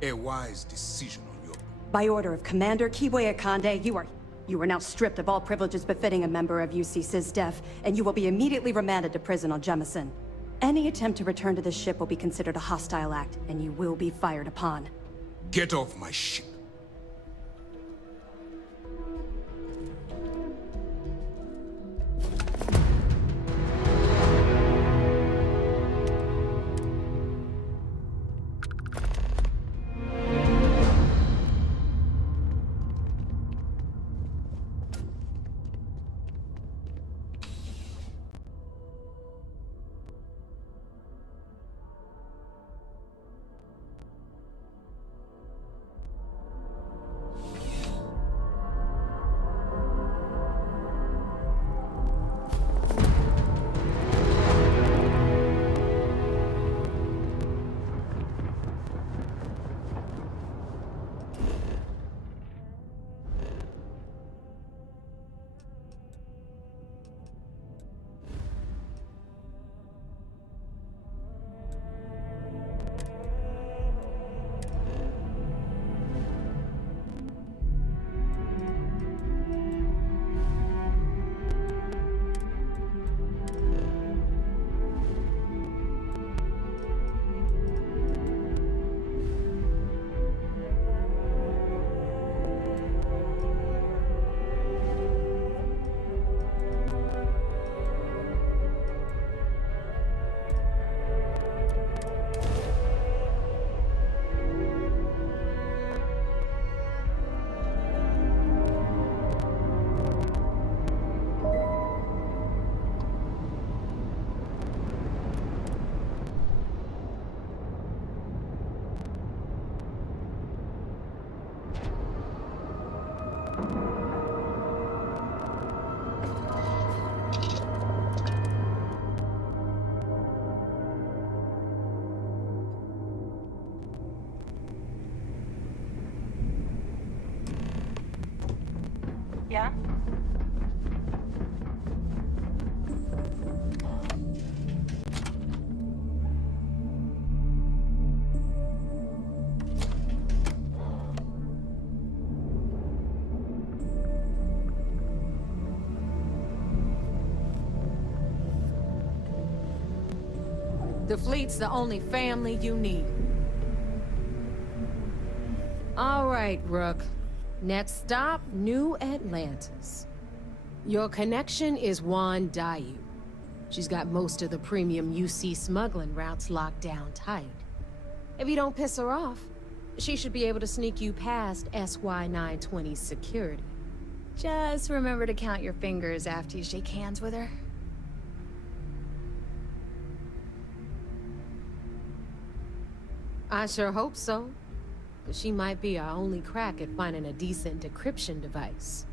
A wise decision on your part. By order of Commander Kiwe Akande, you are now stripped of all privileges befitting a member of UC SysDef, and you will be immediately remanded to prison on Jemison. Any attempt to return to this ship will be considered a hostile act, and you will be fired upon. Get off my ship. Yeah? The fleet's the only family you need. All right, Rook. Next stop, New Atlantis. Your connection is Juan Dayu. She's got most of the premium UC smuggling routes locked down tight. If you don't piss her off, she should be able to sneak you past SY-920's security. Just remember to count your fingers after you shake hands with her. I sure hope so. But she might be our only crack at finding a decent decryption device.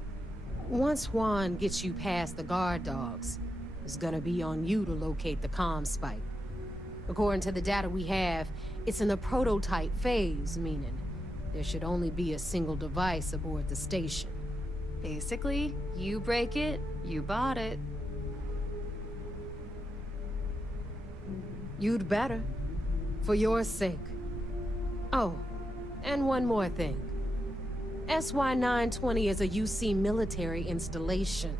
Once Juan gets you past the guard dogs, it's gonna be on you to locate the comm spike. According to the data we have, it's in the prototype phase, meaning there should only be a single device aboard the station. Basically, you break it, you bought it. You'd better. For your sake. Oh, and one more thing. SY-920 is a UC military installation.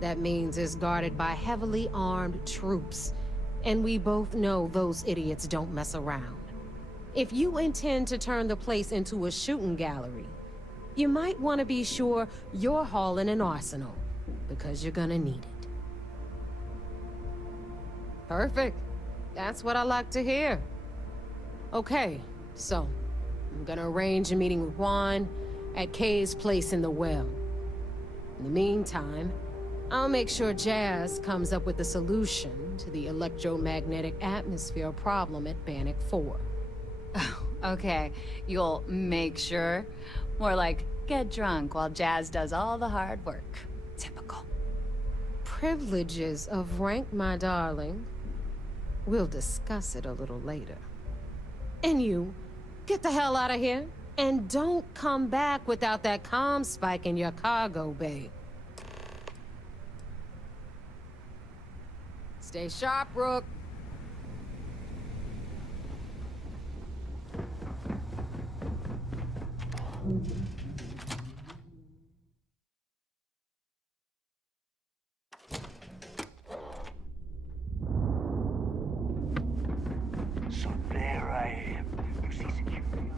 That means it's guarded by heavily armed troops. And we both know those idiots don't mess around. If you intend to turn the place into a shooting gallery, you might want to be sure you're hauling an arsenal, because you're gonna need it. Perfect. That's what I like to hear. Okay, so I'm gonna arrange a meeting with Juan at Kay's place in the well. In the meantime, I'll make sure Jazz comes up with a solution to the electromagnetic atmosphere problem at Bannock 4. Okay, you'll make sure. More like, get drunk while Jazz does all the hard work. Typical. Privileges of rank, my darling. We'll discuss it a little later. And you, get the hell out of here. And don't come back without that comm spike in your cargo bay. Stay sharp, Rook. So there I am. You see security.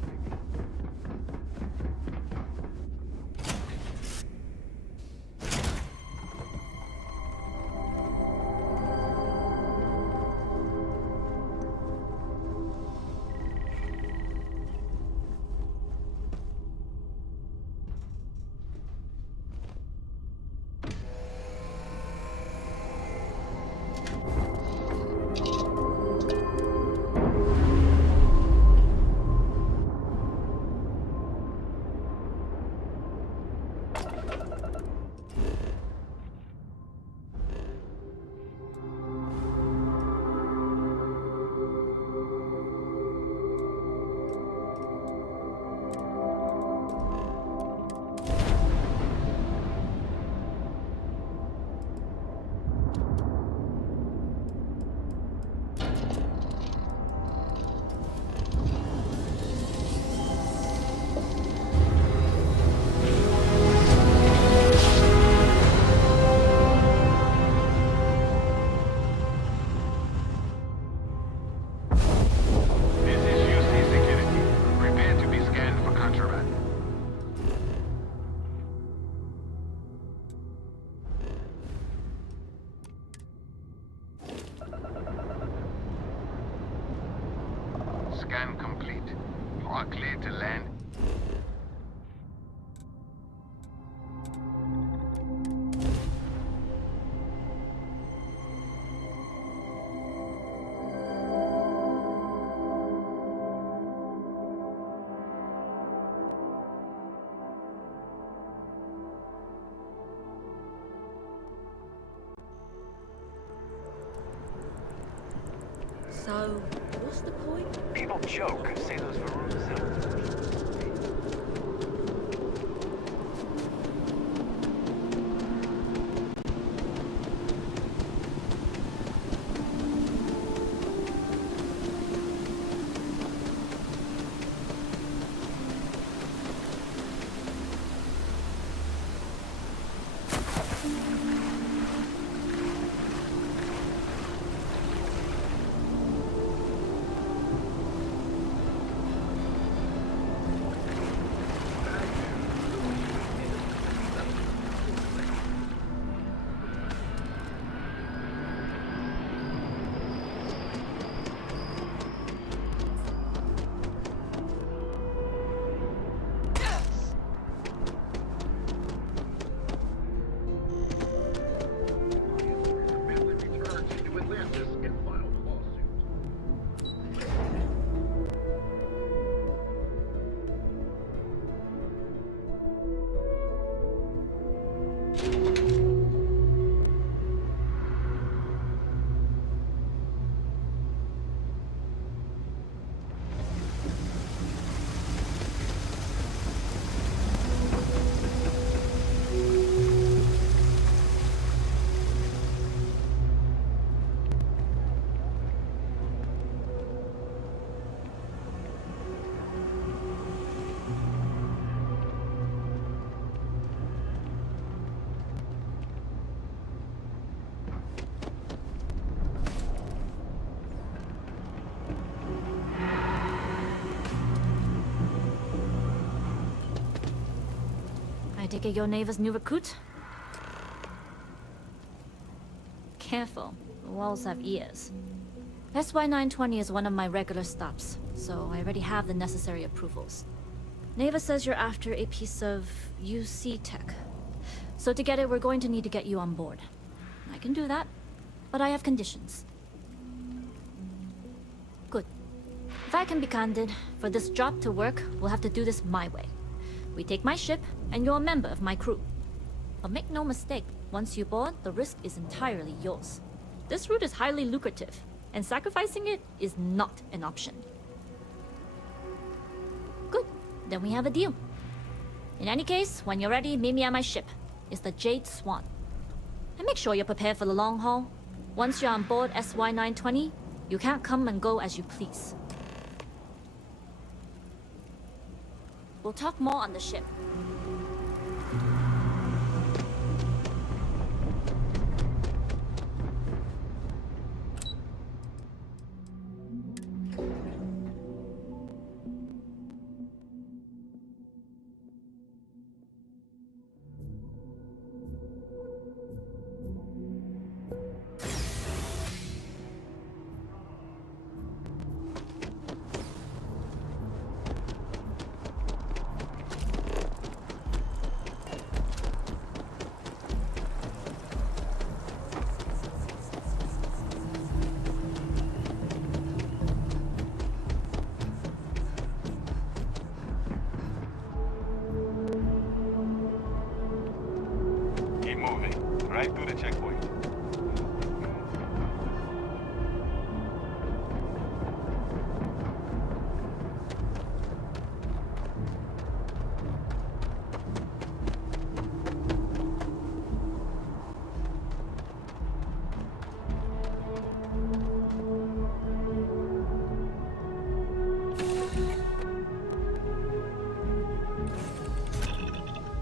Scan complete. You are cleared to land. So, what's the point? People joke, say those I take it you're Neva's new recruit? Careful, the walls have ears. SY-920 is one of my regular stops, so I already have the necessary approvals. Neva says you're after a piece of UC tech. So to get it, we're going to need to get you on board. I can do that, but I have conditions. Good. If I can be candid, for this job to work, we'll have to do this my way. We take my ship, and you're a member of my crew. But make no mistake, once you board, the risk is entirely yours. This route is highly lucrative, and sacrificing it is not an option. Good, then we have a deal. In any case, when you're ready, meet me at my ship. It's the Jade Swan. And make sure you're prepared for the long haul. Once you're on board SY-920, you can't come and go as you please. We'll talk more on the ship. Keep moving. Right through the checkpoint.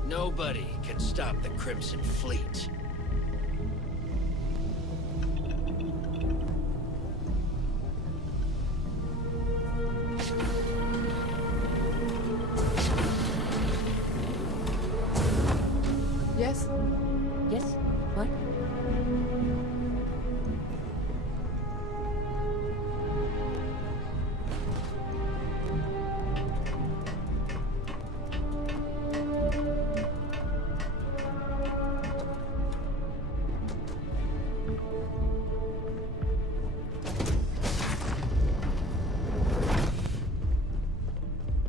Nobody can stop the Crimson Fleet. Yes? Yes? What?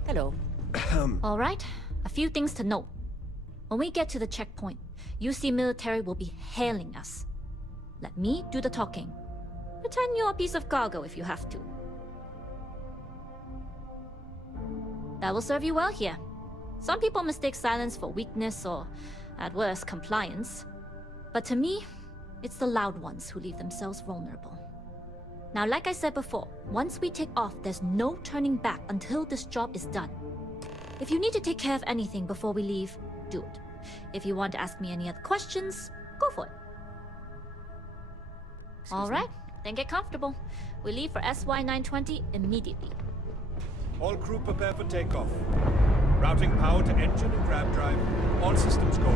Hello. All right, a few things to note. When we get to the checkpoint, UC military will be hailing us. Let me do the talking. Pretend you're a piece of cargo if you have to. That will serve you well here. Some people mistake silence for weakness or, at worst, compliance. But to me, it's the loud ones who leave themselves vulnerable. Now, like I said before, once we take off, there's no turning back until this job is done. If you need to take care of anything before we leave, do it. If you want to ask me any other questions, go for it. All right, then get comfortable. We leave for SY-920 immediately. All crew prepare for takeoff. Routing power to engine and grab drive. All systems go.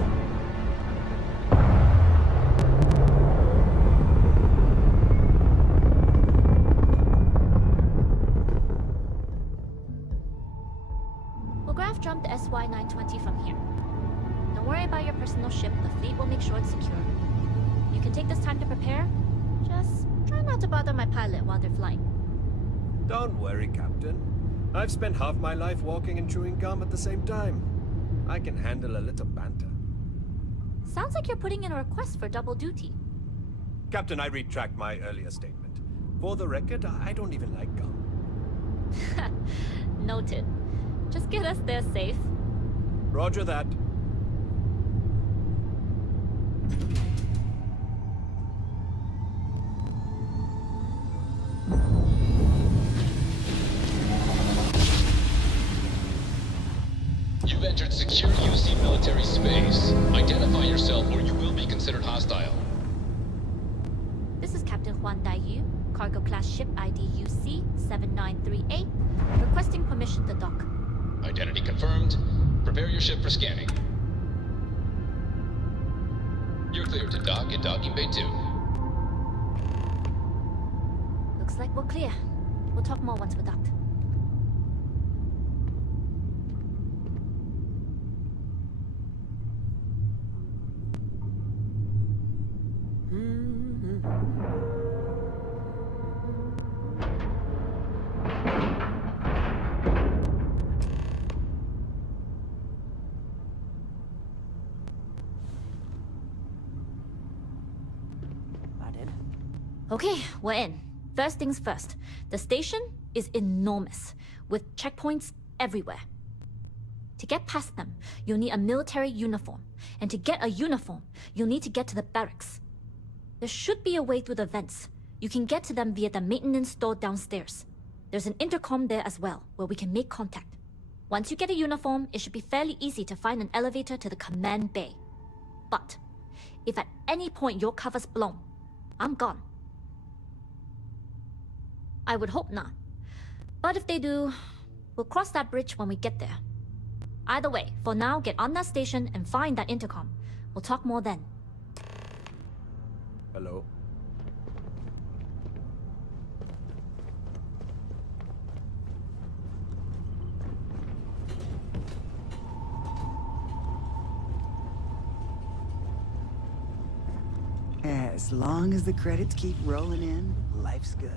We'll graph jump the SY-920 from here. Don't worry about your personal ship. The fleet will make sure it's secure. You can take this time to prepare. Just try not to bother my pilot while they're flying. Don't worry, Captain. I've spent half my life walking and chewing gum at the same time. I can handle a little banter. Sounds like you're putting in a request for double duty. Captain, I retract my earlier statement. For the record, I don't even like gum. Noted. Just get us there safe. Roger that. You've entered secure UC military space. Identify yourself or you will be considered hostile. This is Captain Huan Daiyu, cargo class ship ID UC 7938, requesting permission to dock. Identity confirmed. Prepare your ship for scanning. You're cleared to dock at docking bay 2. Looks like we're clear. We'll talk more once we're docked. Okay, we're in. First things first. The station is enormous, with checkpoints everywhere. To get past them, you'll need a military uniform. And to get a uniform, you'll need to get to the barracks. There should be a way through the vents. You can get to them via the maintenance store downstairs. There's an intercom there as well, where we can make contact. Once you get a uniform, it should be fairly easy to find an elevator to the command bay. But if at any point your cover's blown, I'm gone. I would hope not. But if they do, we'll cross that bridge when we get there. Either way, for now, get on that station and find that intercom. We'll talk more then. Hello? As long as the credits keep rolling in, life's good.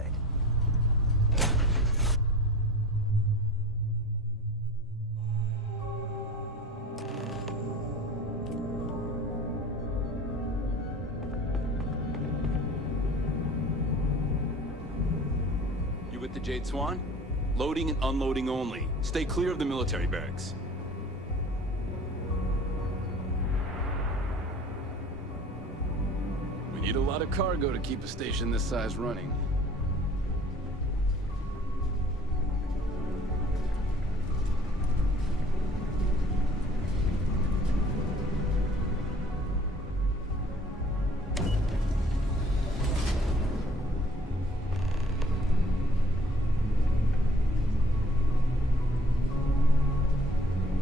You with the Jade Swan? Loading and unloading only. Stay clear of the military barracks. We need a lot of cargo to keep a station this size running.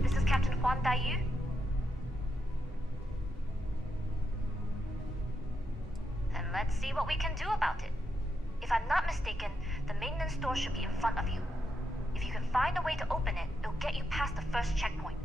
This is Captain Huan Daiyu. Then let's see what we can do about it. If I'm not mistaken, the maintenance door should be in front of you. If you can find a way to open it, it'll get you past the first checkpoint.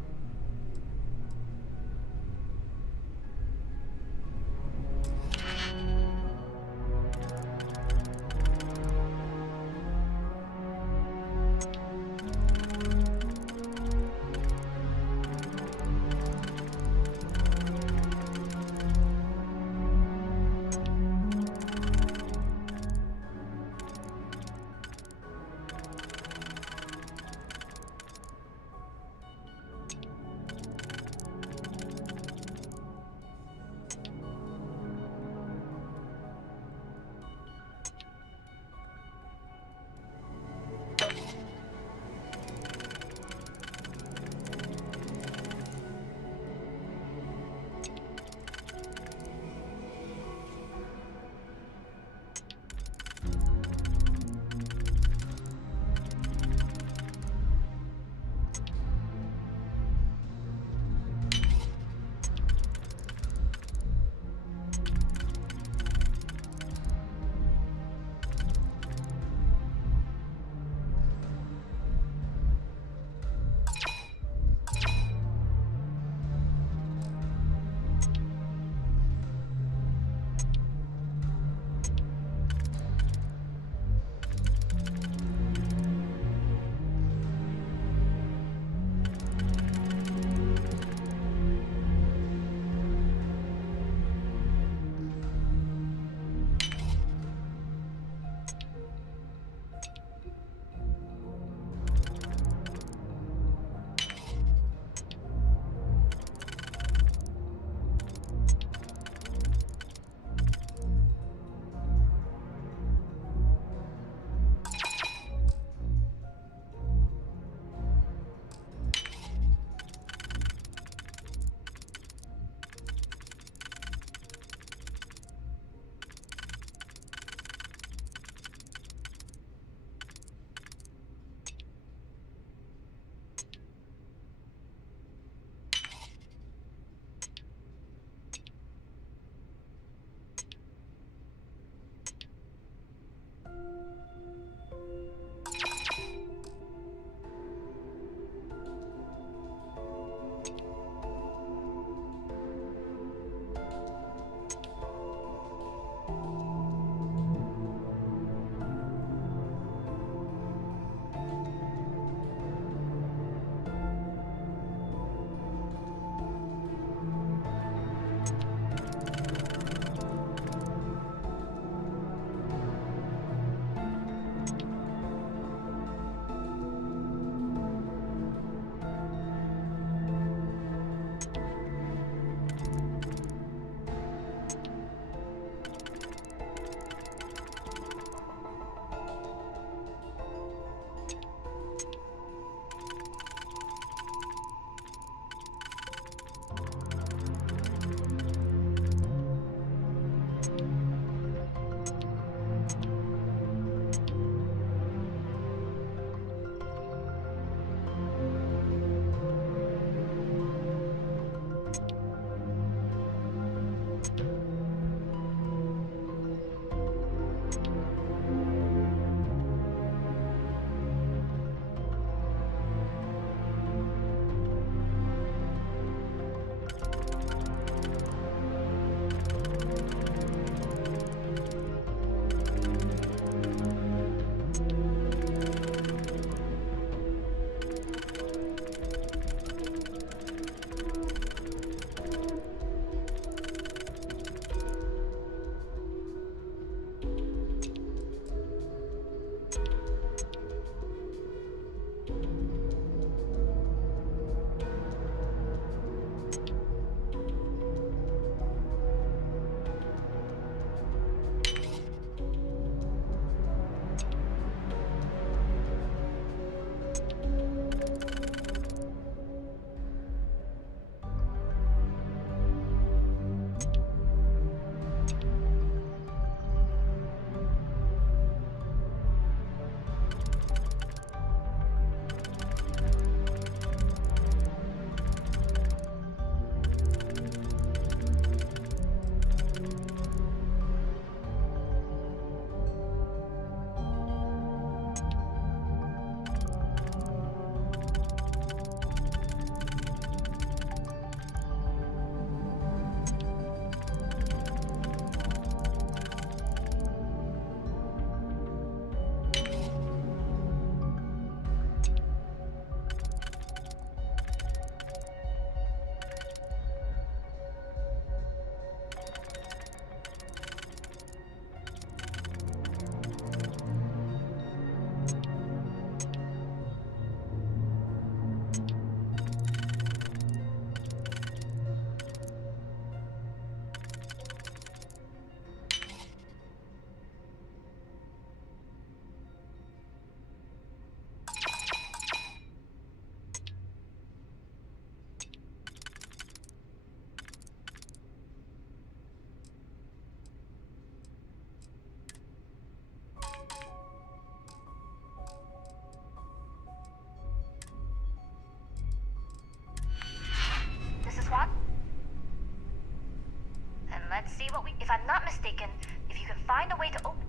Let's see what we... If I'm not mistaken, if you can find a way to open...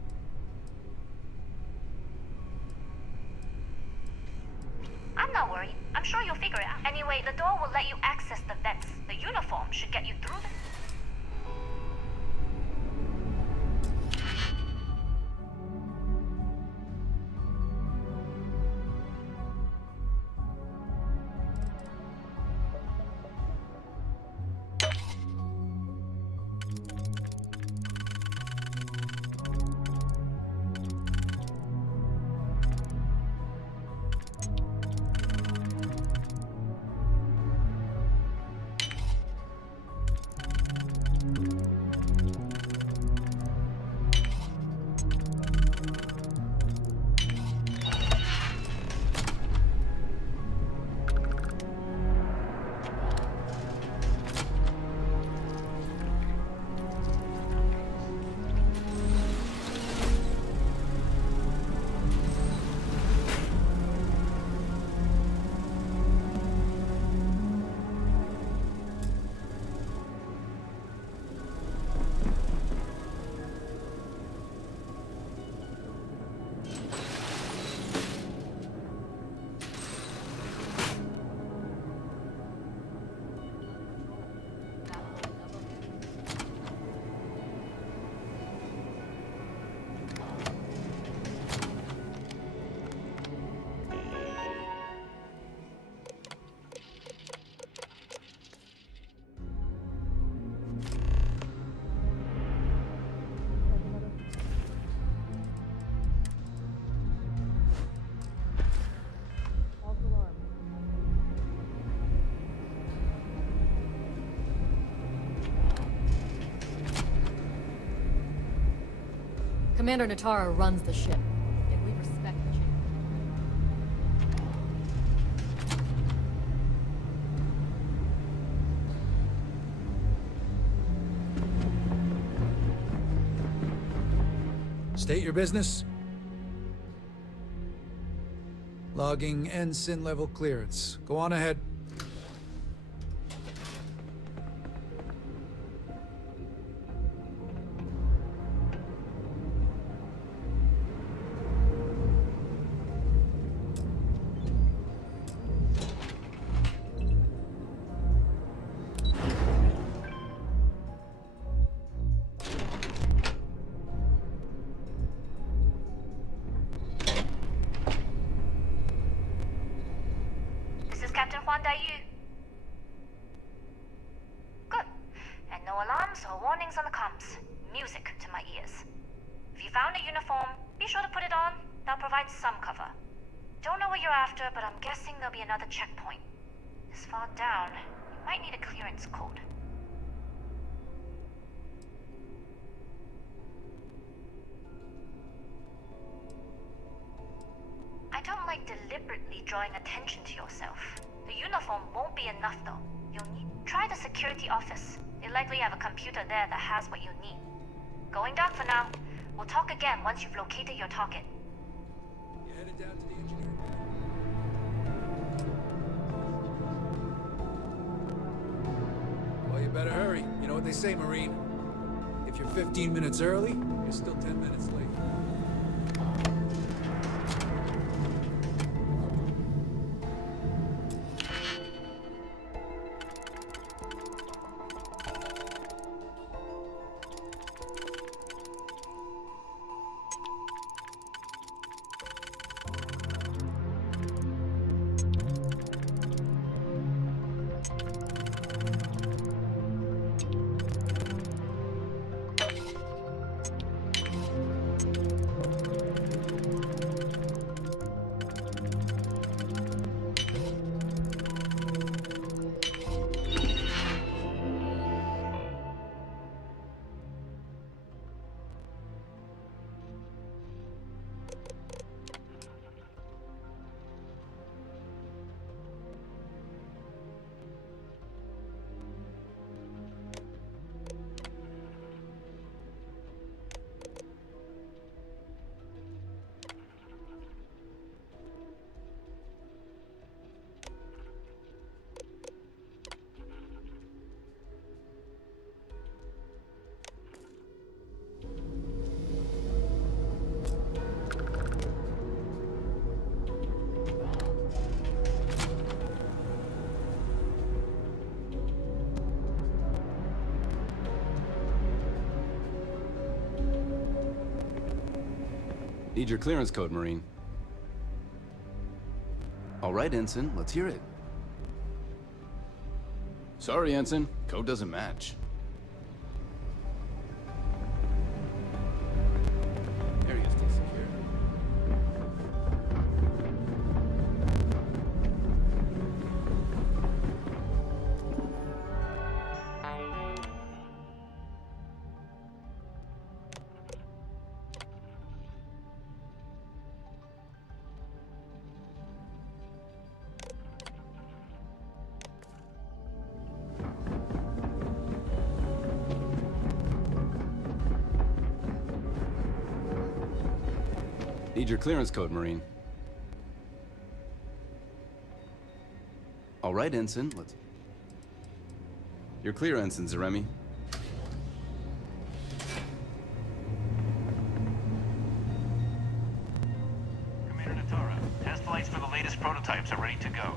I'm not worried. I'm sure you'll figure it out. Anyway, the door will let you access the vents. The uniform should get you through the... Commander Natara runs the ship. If we respect the change. State your business. Logging ensign level clearance. Go on ahead. This is Captain Huan Daiyu. Good. And no alarms or warnings on the comms. Music to my ears. If you found a uniform, be sure to put it on. That'll provide some cover. Don't know what you're after, but I'm guessing there'll be another checkpoint. This far down, you might need a clearance code. I don't like deliberately drawing attention to yourself. The uniform won't be enough though. You'll need... Try the security office. They likely have a computer there that has what you need. Going dark for now. We'll talk again once you've located your target. You headed down to the engineering bay? Well, you better hurry. You know what they say, Marine. If you're 15 minutes early, you're still 10 minutes late. Need your clearance code, Marine. All right, Ensign, let's hear it. Sorry, Ensign. Code doesn't match. Area still secure. Need your clearance code, Marine. All right, Ensign, let's... You're clear, Ensign Zaremi. Commander Natara, test flights for the latest prototypes are ready to go.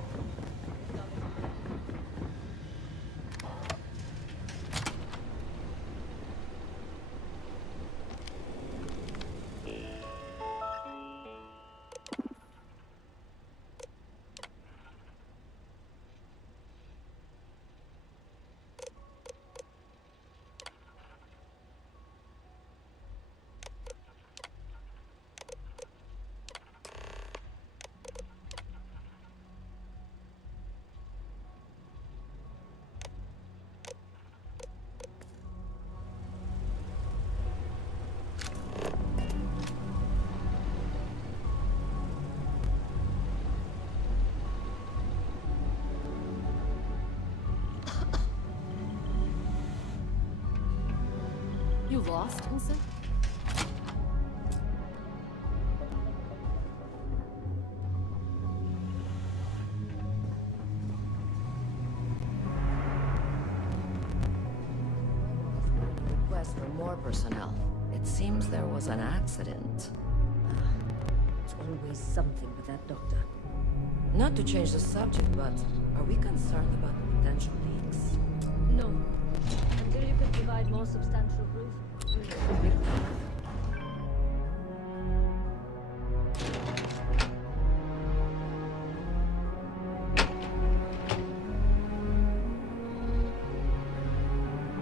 You lost, Ensign? request for more personnel. It seems there was an accident. It's always something with that doctor. Not to change the subject, but are we concerned about potential leaks? No. Until you can provide more substantial proof.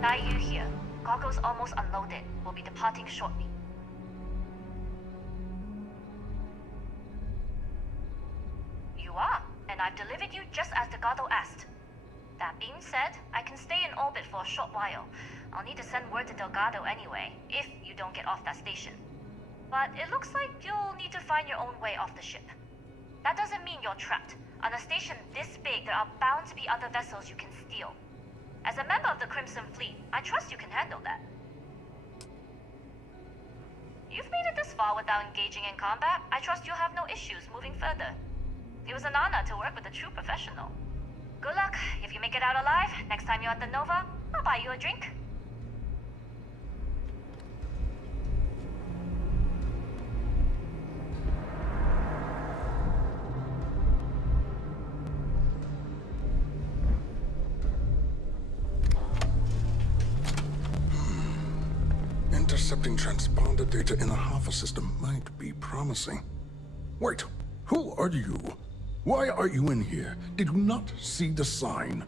Daiyu here. Cargo's almost unloaded. We'll be departing shortly. You are, and I've delivered you just as Delgado asked. That being said, I can stay in orbit for a short while. I'll need to send word to Delgado anyway, if you don't get off that station. But it looks like you'll need to find your own way off the ship. That doesn't mean you're trapped. On a station this big, there are bound to be other vessels you can steal. As a member of the Crimson Fleet, I trust you can handle that. You've made it this far without engaging in combat. I trust you'll have no issues moving further. It was an honor to work with a true professional. Good luck. If you make it out alive, next time you're at the Nova, I'll buy you a drink. Intercepting transponder data in a Alpha system might be promising. Wait, who are you? Why are you in here? Did you not see the sign?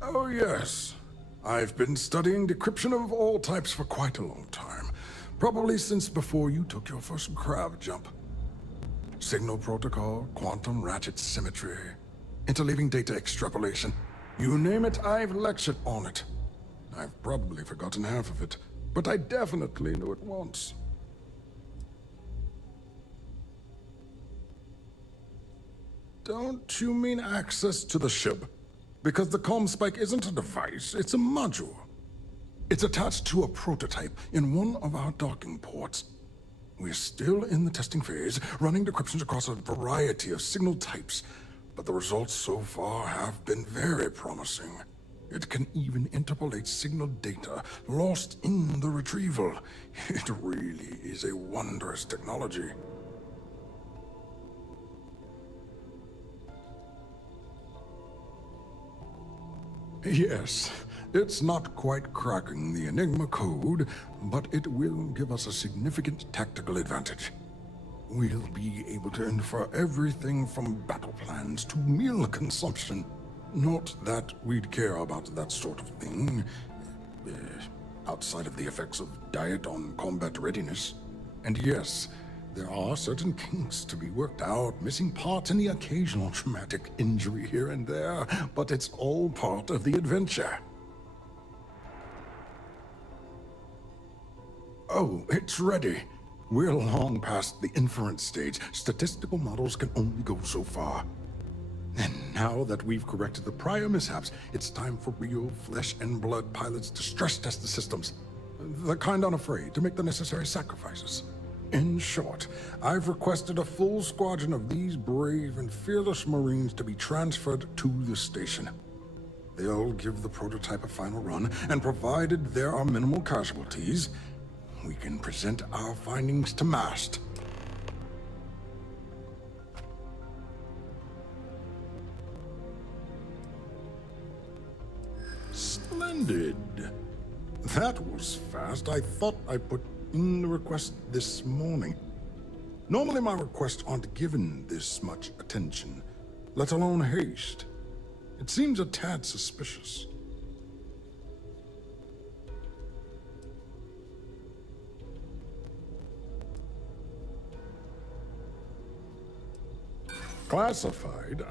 Oh yes. I've been studying decryption of all types for quite a long time. Probably since before you took your first crab jump. Signal protocol, quantum ratchet symmetry, interleaving data extrapolation. You name it, I've lectured on it. I've probably forgotten half of it, but I definitely knew it once. Don't you mean access to the ship? Because the comm spike isn't a device, it's a module. It's attached to a prototype in one of our docking ports. We're still in the testing phase, running decryptions across a variety of signal types, but the results so far have been very promising. It can even interpolate signal data lost in the retrieval. It really is a wondrous technology. Yes, it's not quite cracking the Enigma code, but it will give us a significant tactical advantage. We'll be able to infer everything from battle plans to meal consumption. Not that we'd care about that sort of thing, outside of the effects of diet on combat readiness. And yes, there are certain kinks to be worked out, missing parts and the occasional traumatic injury here and there, but it's all part of the adventure. Oh, it's ready. We're long past the inference stage. Statistical models can only go so far. And now that we've corrected the prior mishaps, it's time for real flesh and blood pilots to stress test the systems. The kind unafraid to make the necessary sacrifices. In short, I've requested a full squadron of these brave and fearless Marines to be transferred to the station. They'll give the prototype a final run, and provided there are minimal casualties, we can present our findings to MAST. Splendid. That was fast. I thought I put in the request this morning. Normally my requests aren't given this much attention, let alone haste. It seems a tad suspicious. Classified?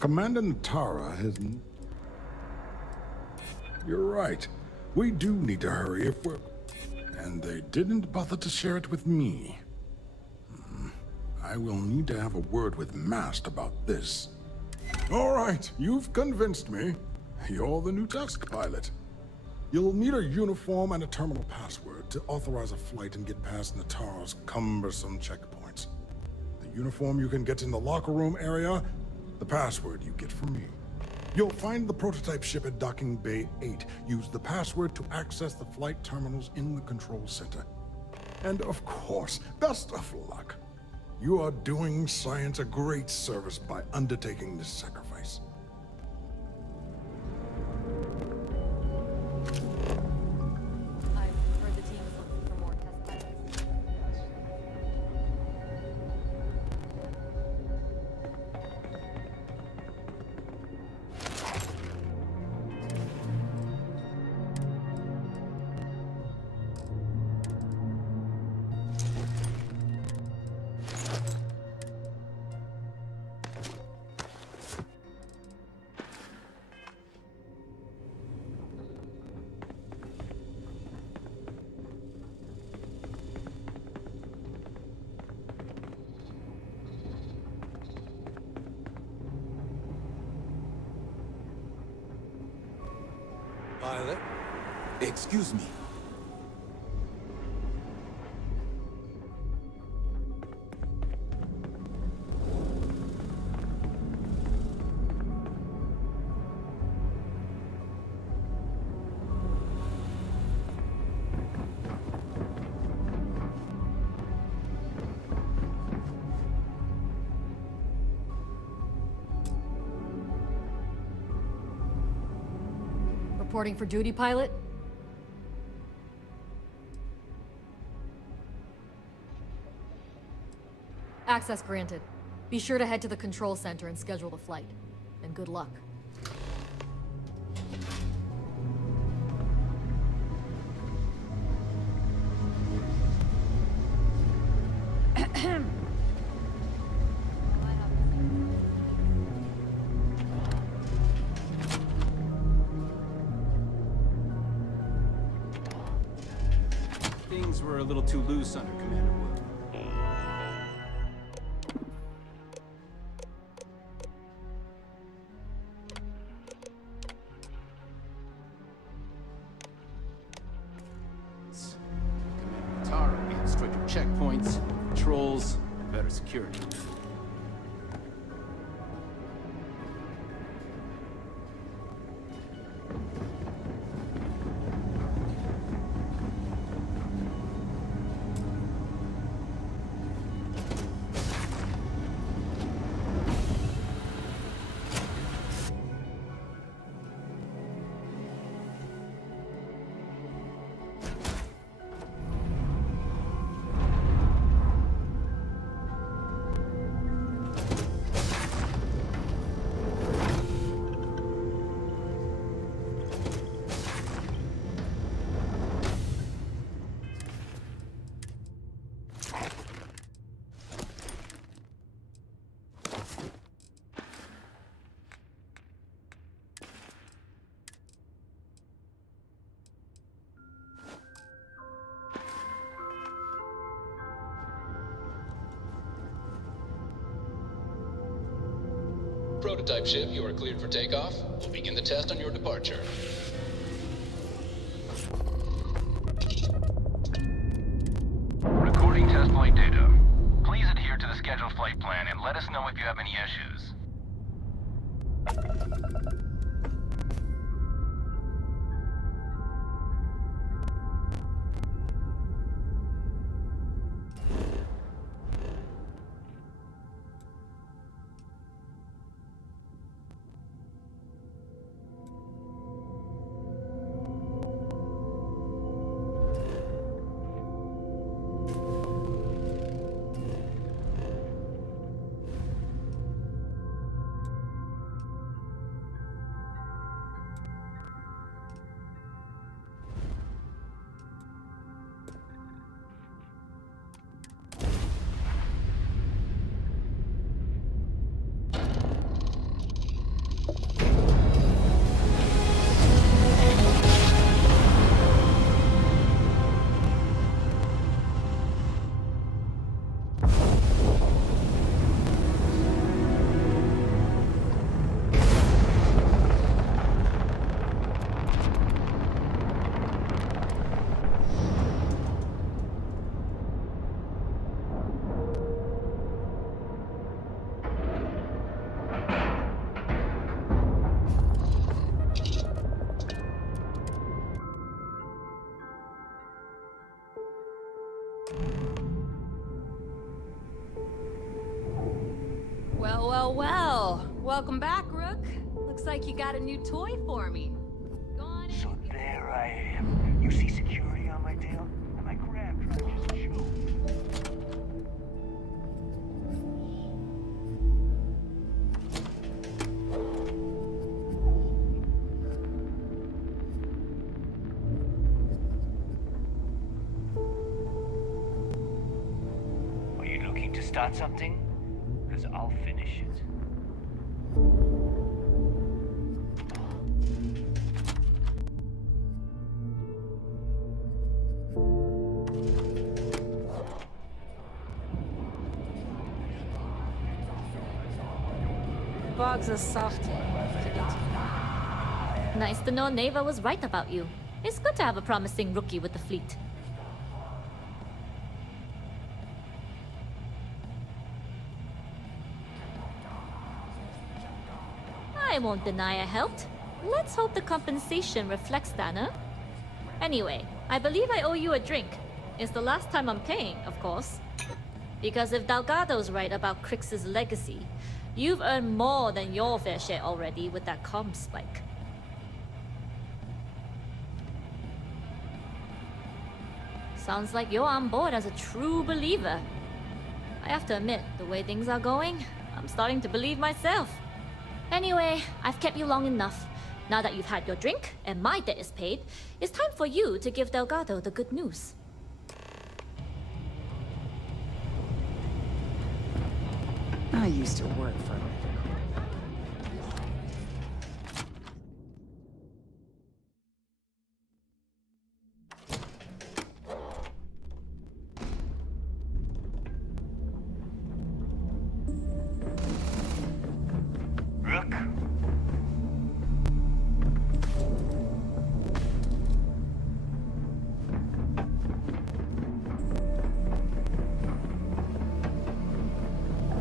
Commander Natara has... You're right. We do need to hurry if we're... And they didn't bother to share it with me. I will need to have a word with MAST about this. All right, you've convinced me. You're the new task pilot. You'll need a uniform and a terminal password to authorize a flight and get past Natara's cumbersome checkpoints. The uniform you can get in the locker room area, the password you get from me. You'll find the prototype ship at Docking Bay 8. Use the password to access the flight terminals in the control center. And of course, best of luck. You are doing science a great service by undertaking this sacrifice. I've heard the team is looking for more test pilots. Pilot? Excuse me. Reporting for duty, pilot? Access granted. Be sure to head to the control center and schedule the flight. And good luck. Things were a little too loose under Commander Wood. Commander Natara, we have stricter checkpoints, patrols, better security. Prototype ship, you are cleared for takeoff. We'll begin the test on your departure. Recording test flight data. Please adhere to the scheduled flight plan and let us know if you have any issues. Well, well, well. Welcome back, Rook. Looks like you got a new toy for me. Go on in. So there I am. You see security on my tail? And I grabbed trying to just show. Are you looking to start something? Because I'll finish it. Bugs are soft. Nice to know Neva was right about you. It's good to have a promising rookie with the fleet. I won't deny I helped. Let's hope the compensation reflects that, huh? Anyway, I believe I owe you a drink. It's the last time I'm paying, of course. Because if Delgado's right about Crix's legacy, you've earned more than your fair share already with that comm spike. Sounds like you're on board as a true believer. I have to admit, the way things are going, I'm starting to believe myself. Anyway, I've kept you long enough. Now that you've had your drink and my debt is paid, it's time for you to give Delgado the good news. I used to work for